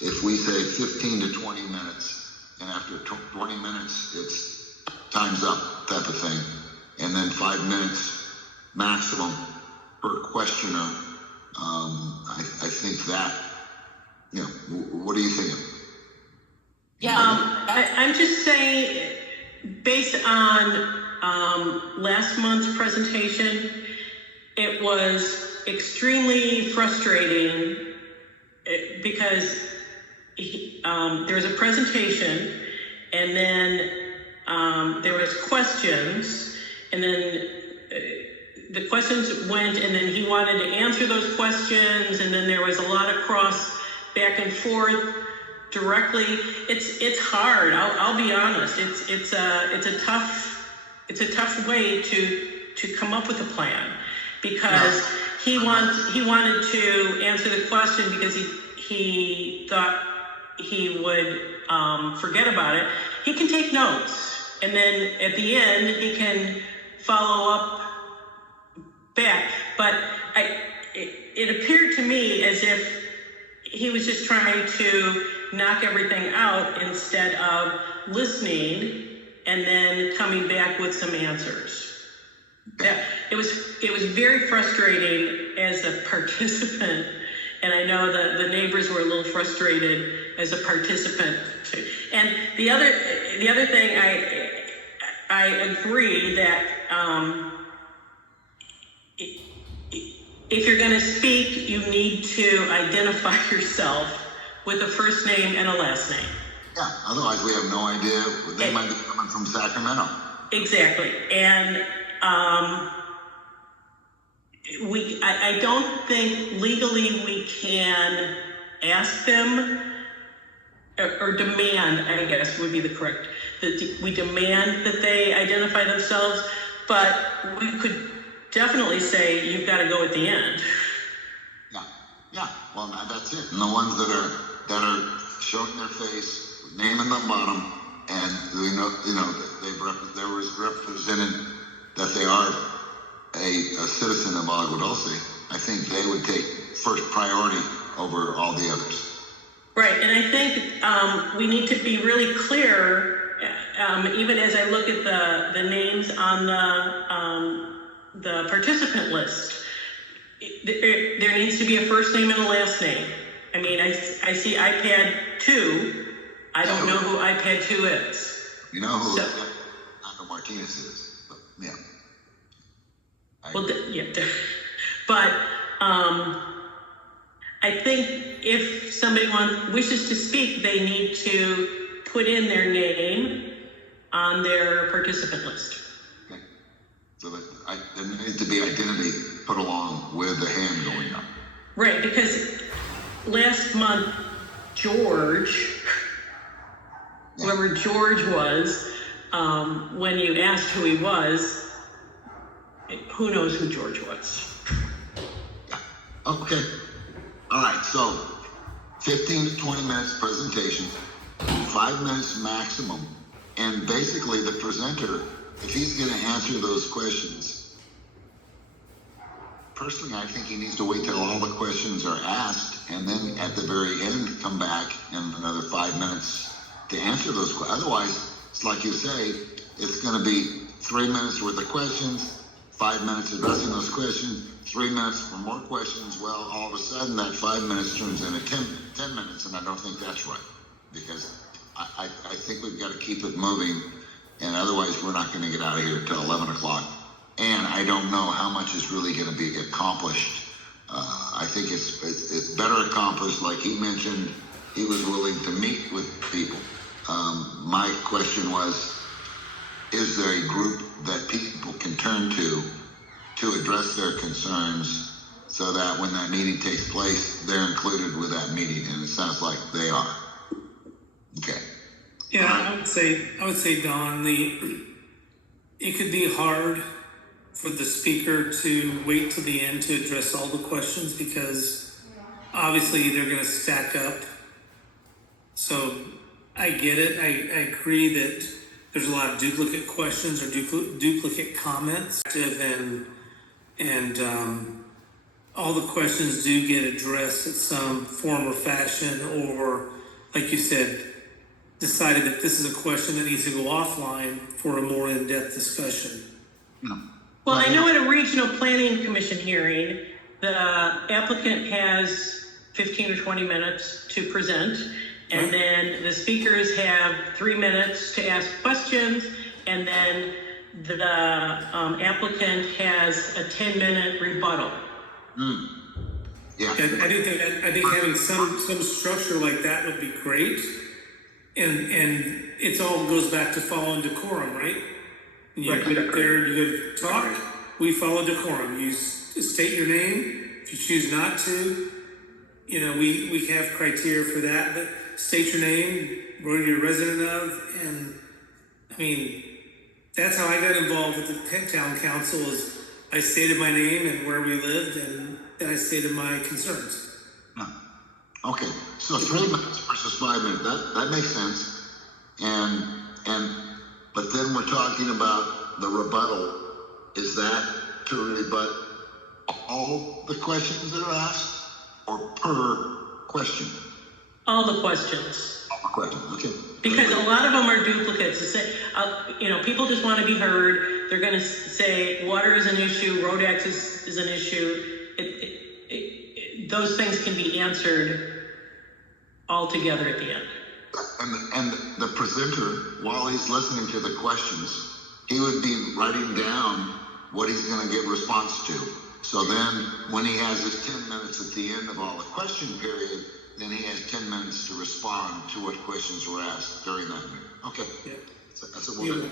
if we say 15 to 20 minutes, and after 20 minutes, it's time's up type of thing. And then 5 minutes maximum per questioner. I think that, what are you thinking? I'm just saying, based on last month's presentation, it was extremely frustrating because there was a presentation, and then there was questions, and then the questions went, and then he wanted to answer those questions, and then there was a lot of cross back and forth directly. It's hard. I'll be honest. It's a tough way to come up with a plan, because he wanted to answer the question because he thought he would forget about it. He can take notes, and then at the end he can follow up back. But it appeared to me as if he was just trying to knock everything out instead of listening and then coming back with some answers. it was very frustrating as a participant, and I know the neighbors were a little frustrated as a participant. And the other thing, I agree that if you're going to speak, you need to identify yourself with a first name and a last name. Yeah, otherwise we have no idea. They might be coming from Sacramento. Exactly. And I don't think legally we can ask them or demand, I guess would be the correct, that we demand that they identify themselves, but we could definitely say you've got to go at the end. Yeah. Well, that's it. And the ones that are showing their face, name in the bottom, and they was represented that they are a citizen of Agua Dulce. I think they would take first priority over all the others. Right, and I think we need to be really clear, even as I look at the names on the participant list. There needs to be a first name and a last name. I mean, I see iPad 2. I don't know who iPad 2 is. You know who Naco Martinez is, but yeah. But I think if somebody wishes to speak, they need to put in their name on their participant list. Okay. So that there needs to be identity put along with the hand going up. Right, because last month, George, whoever George was, when you asked who he was, who knows who George was? Yeah. Okay. All right. So 15 to 20 minutes presentation, 5 minutes maximum. And basically the presenter, if he's going to answer those questions, personally, I think he needs to wait till all the questions are asked and then at the very end come back in another 5 minutes to answer those questions. Otherwise, it's like you say, it's going to be 3 minutes worth of questions, 5 minutes addressing those questions, 3 minutes for more questions. Well, all of a sudden that 5 minutes turns into 10 minutes, and I don't think that's right, because I think we've got to keep it moving, and otherwise we're not going to get out of here till 11 o'clock. And I don't know how much is really going to be accomplished. I think it's better accomplished. Like he mentioned, he was willing to meet with people. My question was, is there a group that people can turn to address their concerns so that when that meeting takes place, they're included with that meeting? And it sounds like they are. Okay. Yeah, I would say, Don, it could be hard for the speaker to wait till the end to address all the questions because obviously they're going to stack up. So I get it. I agree that there's a lot of duplicate questions or duplicate comments, and all the questions do get addressed in some form or fashion, or like you said, decided that this is a question that needs to go offline for a more in-depth discussion. No. Well, I know at a regional planning commission hearing, the applicant has 15 or 20 minutes to present, and then the speakers have 3 minutes to ask questions, and then the applicant has a 10-minute rebuttal. Yeah. And I think having some structure like that would be great, and it all goes back to following decorum, right? You get up there, you talk. We follow decorum. You state your name. If you choose not to, we have criteria for that. But state your name, where you're a resident of, and I mean, that's how I got involved with the town council. Is I stated my name and where we lived, and then I stated my concerns. Okay, so 3 minutes versus 5 minutes. That makes sense. But then we're talking about the rebuttal. Is that to rebut all the questions that are asked, or per question? All the questions. All the questions. Okay. Because a lot of them are duplicates. People just want to be heard. they're gonna say water is an issue, road access is an issue. Those things can be answered all together at the end. And the presenter, while he's listening to the questions, he would be writing down what he's going to get response to. So then when he has his 10 minutes at the end of all the question period, then he has 10 minutes to respond to what questions were asked during that minute. Okay. Yeah. So that's what we'll do.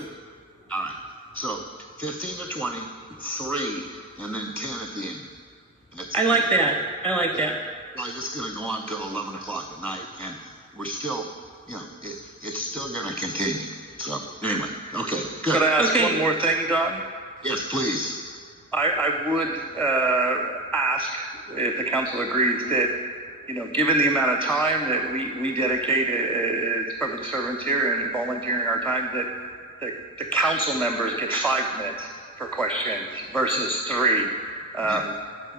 All right. So 15 to 20, 3, and then 10 at the end. I like that. Well, it's going to go on until 11 o'clock at night, and we're still, it's still going to continue. So anyway, okay, good. Could I ask one more thing, Don? Yes, please. I would ask if the council agrees that, given the amount of time that we dedicate as public servants here and volunteering our time, that the council members get 5 minutes for questions versus 3.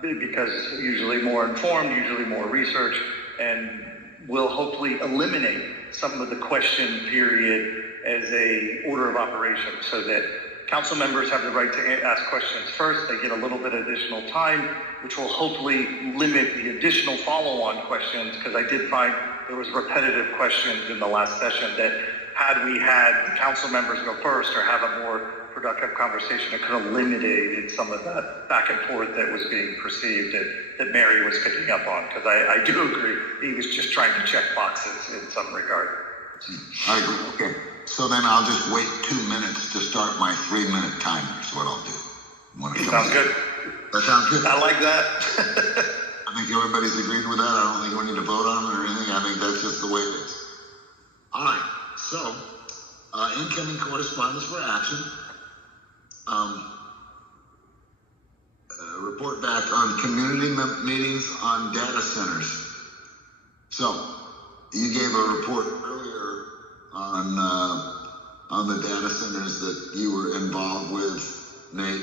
Because usually more informed, usually more research, and will hopefully eliminate some of the question period as a order of operation, so that council members have the right to ask questions first. They get a little bit of additional time, which will hopefully limit the additional follow-on questions, because I did find there was repetitive questions in the last session that had we had the council members go first or have a more productive conversation, it could have eliminated some of that back and forth that was being perceived that Mary was picking up on, because I do agree he was just trying to check boxes in some regard. I agree. Okay. So then I'll just wait 2 minutes to start my 3-minute timer. Is what I'll do. Sounds good. That sounds good. I like that. I think everybody's agreed with that. I don't think we need to vote on it or anything. I think that's just the way it is. All right. So, incoming correspondence for action. Report back on community meetings on data centers. So, you gave a report earlier on the data centers that you were involved with, Nate.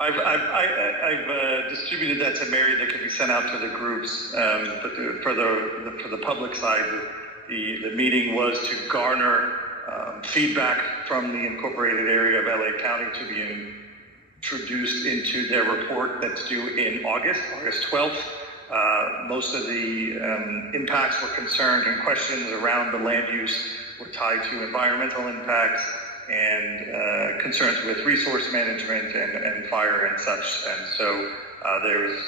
I've distributed that to Mary. That could be sent out to the groups. But for the public side, the meeting was to garner feedback from the incorporated area of LA County to be introduced into their report that's due in August 12th. Most of the impacts were concerned and questions around the land use were tied to environmental impacts and concerns with resource management and fire and such. And so there's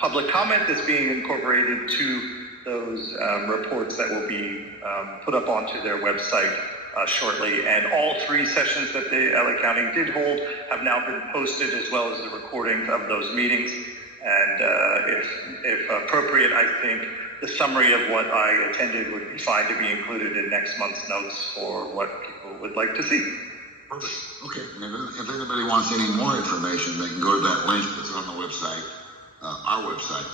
public comment that's being incorporated to those reports that will be put up onto their website shortly. And all 3 sessions that the LA County did hold have now been posted, as well as the recordings of those meetings. And if appropriate, I think the summary of what I attended would be fine to be included in next month's notes for what people would like to see. Perfect. Okay. If anybody wants any more information, they can go to that link that's on the website, our website,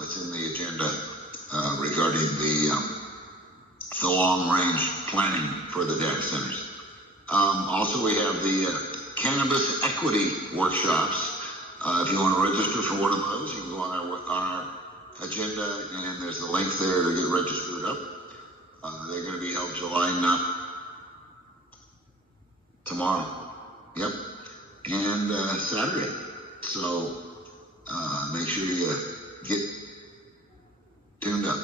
that's in the agenda regarding the long-range planning for the data centers. Also, we have the cannabis equity workshops. If you want to register for one of those, you can go on our agenda, and there's a link there to get registered up. They're going to be held July 9th, tomorrow. Yep. And Saturday. So make sure you get tuned up.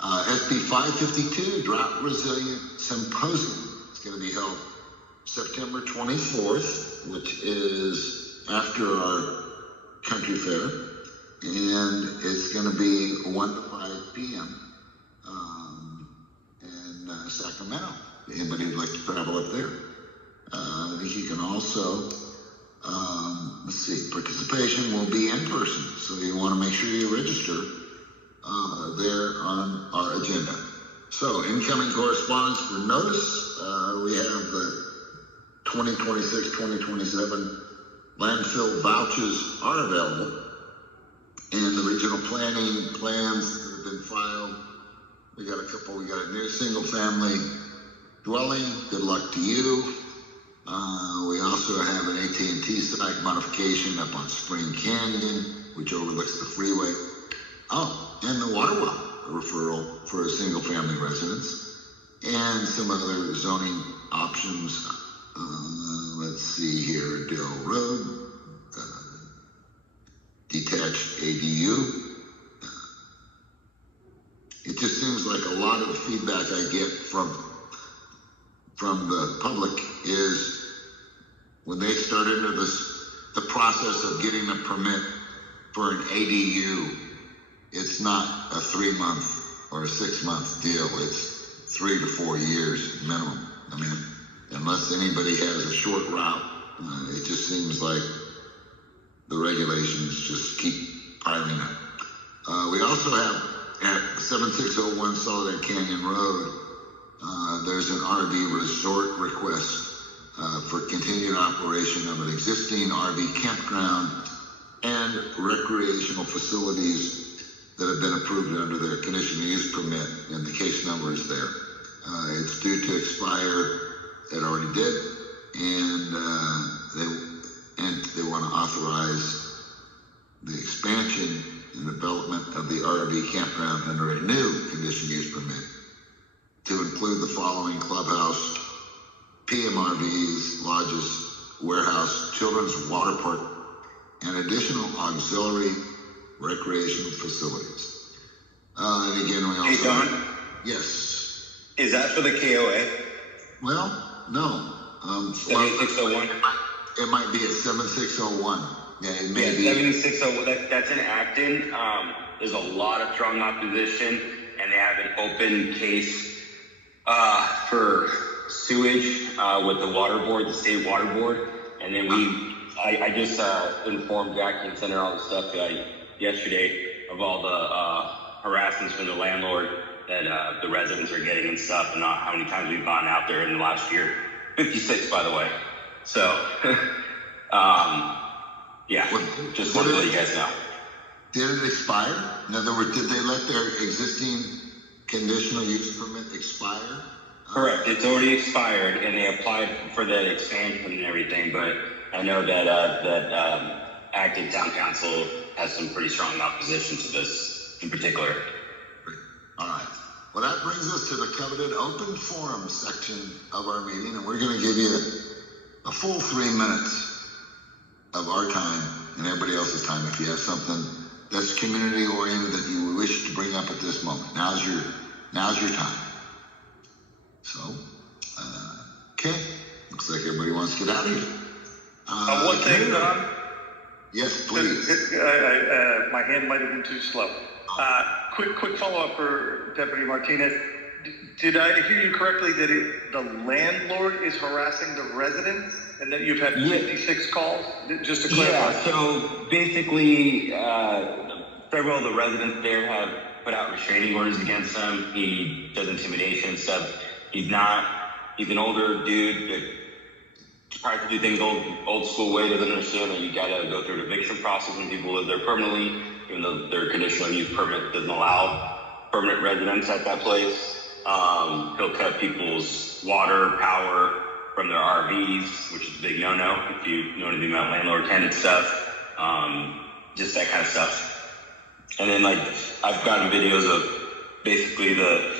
SB 552 Drought Resilient Symposium is going to be held September 24th, which is after our country fair, and it's going to be 1 to 5 p.m. in Sacramento. Anybody who'd like to travel up there? I think you can also, let's see, participation will be in person, so you want to make sure you register there on our agenda. So, incoming correspondence for notice, we have the 2026-2027 landfill vouchers are available, and the regional planning plans that have been filed. We got a new single family dwelling. Good luck to you. We also have an AT&T site modification up on Spring Canyon, which overlooks the freeway. Oh, and the water well referral for a single family residence. and some other zoning options. Let's see here, Dale Road, detached ADU. It just seems like a lot of the feedback I get from the public is when they start into the process of getting a permit for an ADU, it's not a 3-month or a 6-month deal. It's 3 to 4 years minimum. I mean, unless anybody has a short route, it just seems like the regulations just keep piling up. We also have at 7601 Soledad Canyon Road, there's an RV resort request for continued operation of an existing RV campground and recreational facilities that have been approved under their conditional use permit, and the case number is there. It's due to expire. It already did, and they want to authorize the expansion and development of the RV campground under a new conditional use permit to include the following: clubhouse, PMRVs, lodges, warehouse, children's water park, and additional auxiliary recreational facilities. And again, we also... Hey, Don? Yes. Is that for the KOA? Well, no. 7601? It might be at 7601. Yeah, it may be. 7601, that's in Acton. There's a lot of strong opposition, and they have an open case for sewage with the water board, the state water board. And then I just informed Jackie and sent her all the stuff yesterday of all the harassments from the landlord that the residents are getting and stuff, and not how many times we've gone out there in the last year. 56, by the way. So, yeah, just wanted to let you guys know. Did it expire? In other words, did they let their existing conditional use permit expire? Correct. It's already expired, and they applied for that expansion and everything. But I know that Acton Town Council has some pretty strong opposition to this in particular. All right. Well, that brings us to the coveted open forum section of our meeting, and we're going to give you a full 3 minutes of our time and everybody else's time if you have something that's community oriented that you wish to bring up at this moment. Now's your time. So, okay. Looks like everybody wants to get out of here. One thing, Don? Yes, please. My hand might have been too slow. Quick follow-up for Deputy Martinez. Did I hear you correctly that the landlord is harassing the residents and that you've had 56 calls? Just to clarify. Yeah, so basically, several of the residents there have put out restraining orders against him. He does intimidation and stuff. He's an older dude that tries to do things old school way, doesn't understand that you gotta go through an eviction process when people live there permanently, even though their conditional use permit doesn't allow permanent residence at that place. He'll cut people's water, power from their RVs, which is a big no-no if you know anything about landlord-tenant stuff. Just that kind of stuff. And then, like, I've gotten videos of basically the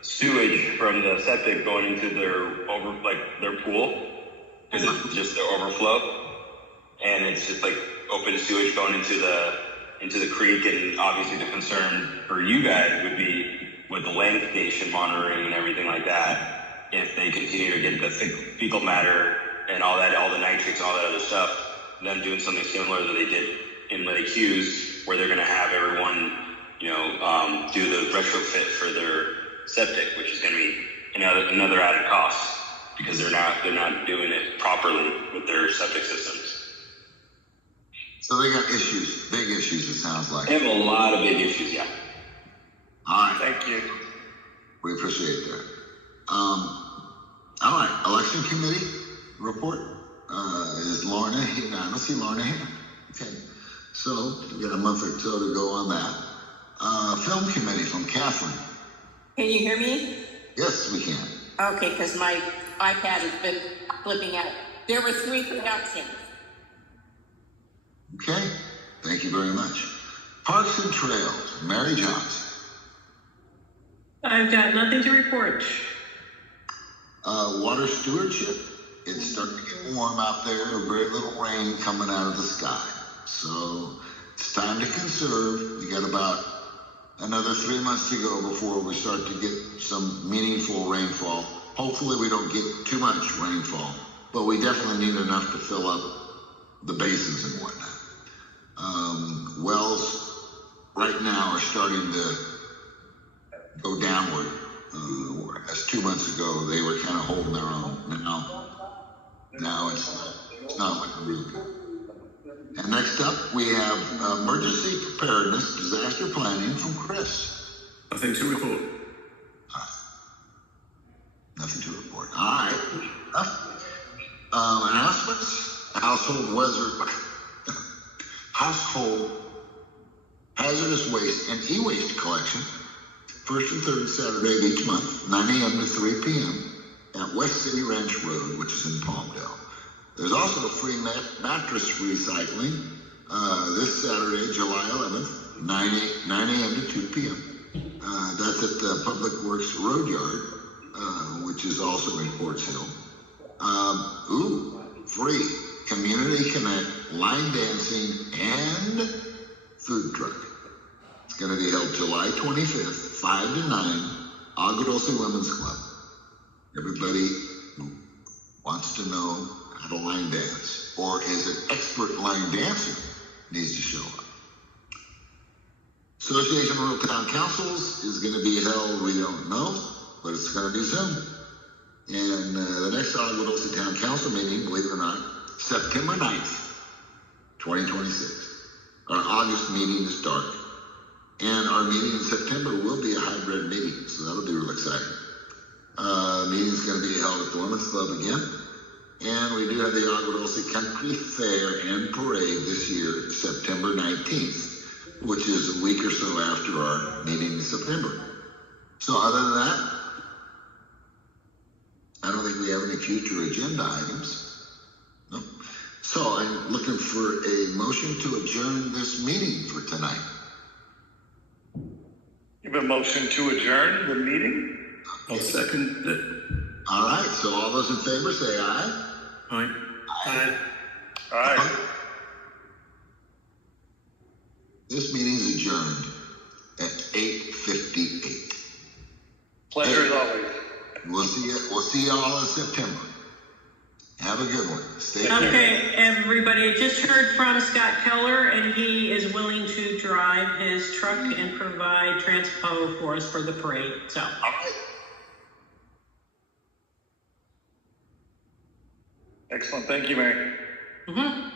sewage from the septic going into their pool, because it's just their overflow, and it's just like open sewage going into the creek. And obviously the concern for you guys would be with the land station monitoring and everything like that, if they continue to get the fecal matter and all that, all the nitrates and all that other stuff, them doing something similar that they did in Lake Hughes, where they're going to have everyone, do the retrofit for their septic, which is going to be another added cost because they're not doing it properly with their septic systems. So they got issues, big issues, it sounds like. They have a lot of big issues, yeah. All right. Thank you. We appreciate that. All right, election committee report. Is Lorna here? No, I don't see Lorna here. Okay. So we got a month or so to go on that. Film committee from Catherine. Can you hear me? Yes, we can. Okay, because my iPad has been flipping out. There were 3 productions. Okay, thank you very much. Parks and Trails, Mary Johnson. I've got nothing to report. Water stewardship. It's starting to get warm out there. Very little rain coming out of the sky. So it's time to conserve. We got about another 3 months to go before we start to get some meaningful rainfall. Hopefully we don't get too much rainfall, but we definitely need enough to fill up the basins and whatnot. Wells right now are starting to go downward. Whereas 2 months ago they were kind of holding their own. Now it's not looking real good. And next up we have emergency preparedness, disaster planning from Chris. Nothing to report. Nothing to report. All right. Announcements. Household hazardous waste and e-waste collection. First and third Saturday of each month, 9 a.m. to 3 p.m. at West City Ranch Road, which is in Palmdale. There's also a free mattress recycling this Saturday, July 11th, 9 a.m. to 2 p.m. That's at the Public Works Road Yard, which is also in Ports Hill. Free Community Connect, line dancing, and food truck. It's going to be held July 25th, 5 to 9, Agua Dulce Women's Club. Everybody who wants to know how to line dance or is an expert line dancer needs to show up. Association of Rural Town Councils is going to be held, we don't know, but it's going to be soon. And the next Agua Dulce Town Council meeting, believe it or not, September 9th, 2026. Our August meeting is dark. And our meeting in September will be a hybrid meeting, so that'll be real exciting. Meeting's going to be held at the Women's Club again. And we do have the Agua Dulce Country Fair and Parade this year, September 19th, which is a week or so after our meeting in September. So other than that, I don't think we have any future agenda items. No. So I'm looking for a motion to adjourn this meeting for tonight. Give a motion to adjourn the meeting? I'll second it. All right, so all those in favor say aye. Aye. Aye. Aye. This meeting is adjourned at 8:58. Pleasure as always. We'll see you all in September. Have a good one. Stay tuned. Okay, everybody, I just heard from Scott Keller, and he is willing to drive his truck and provide transpo for us for the parade. So. All right. Excellent. Thank you, Mary. Mm-hmm.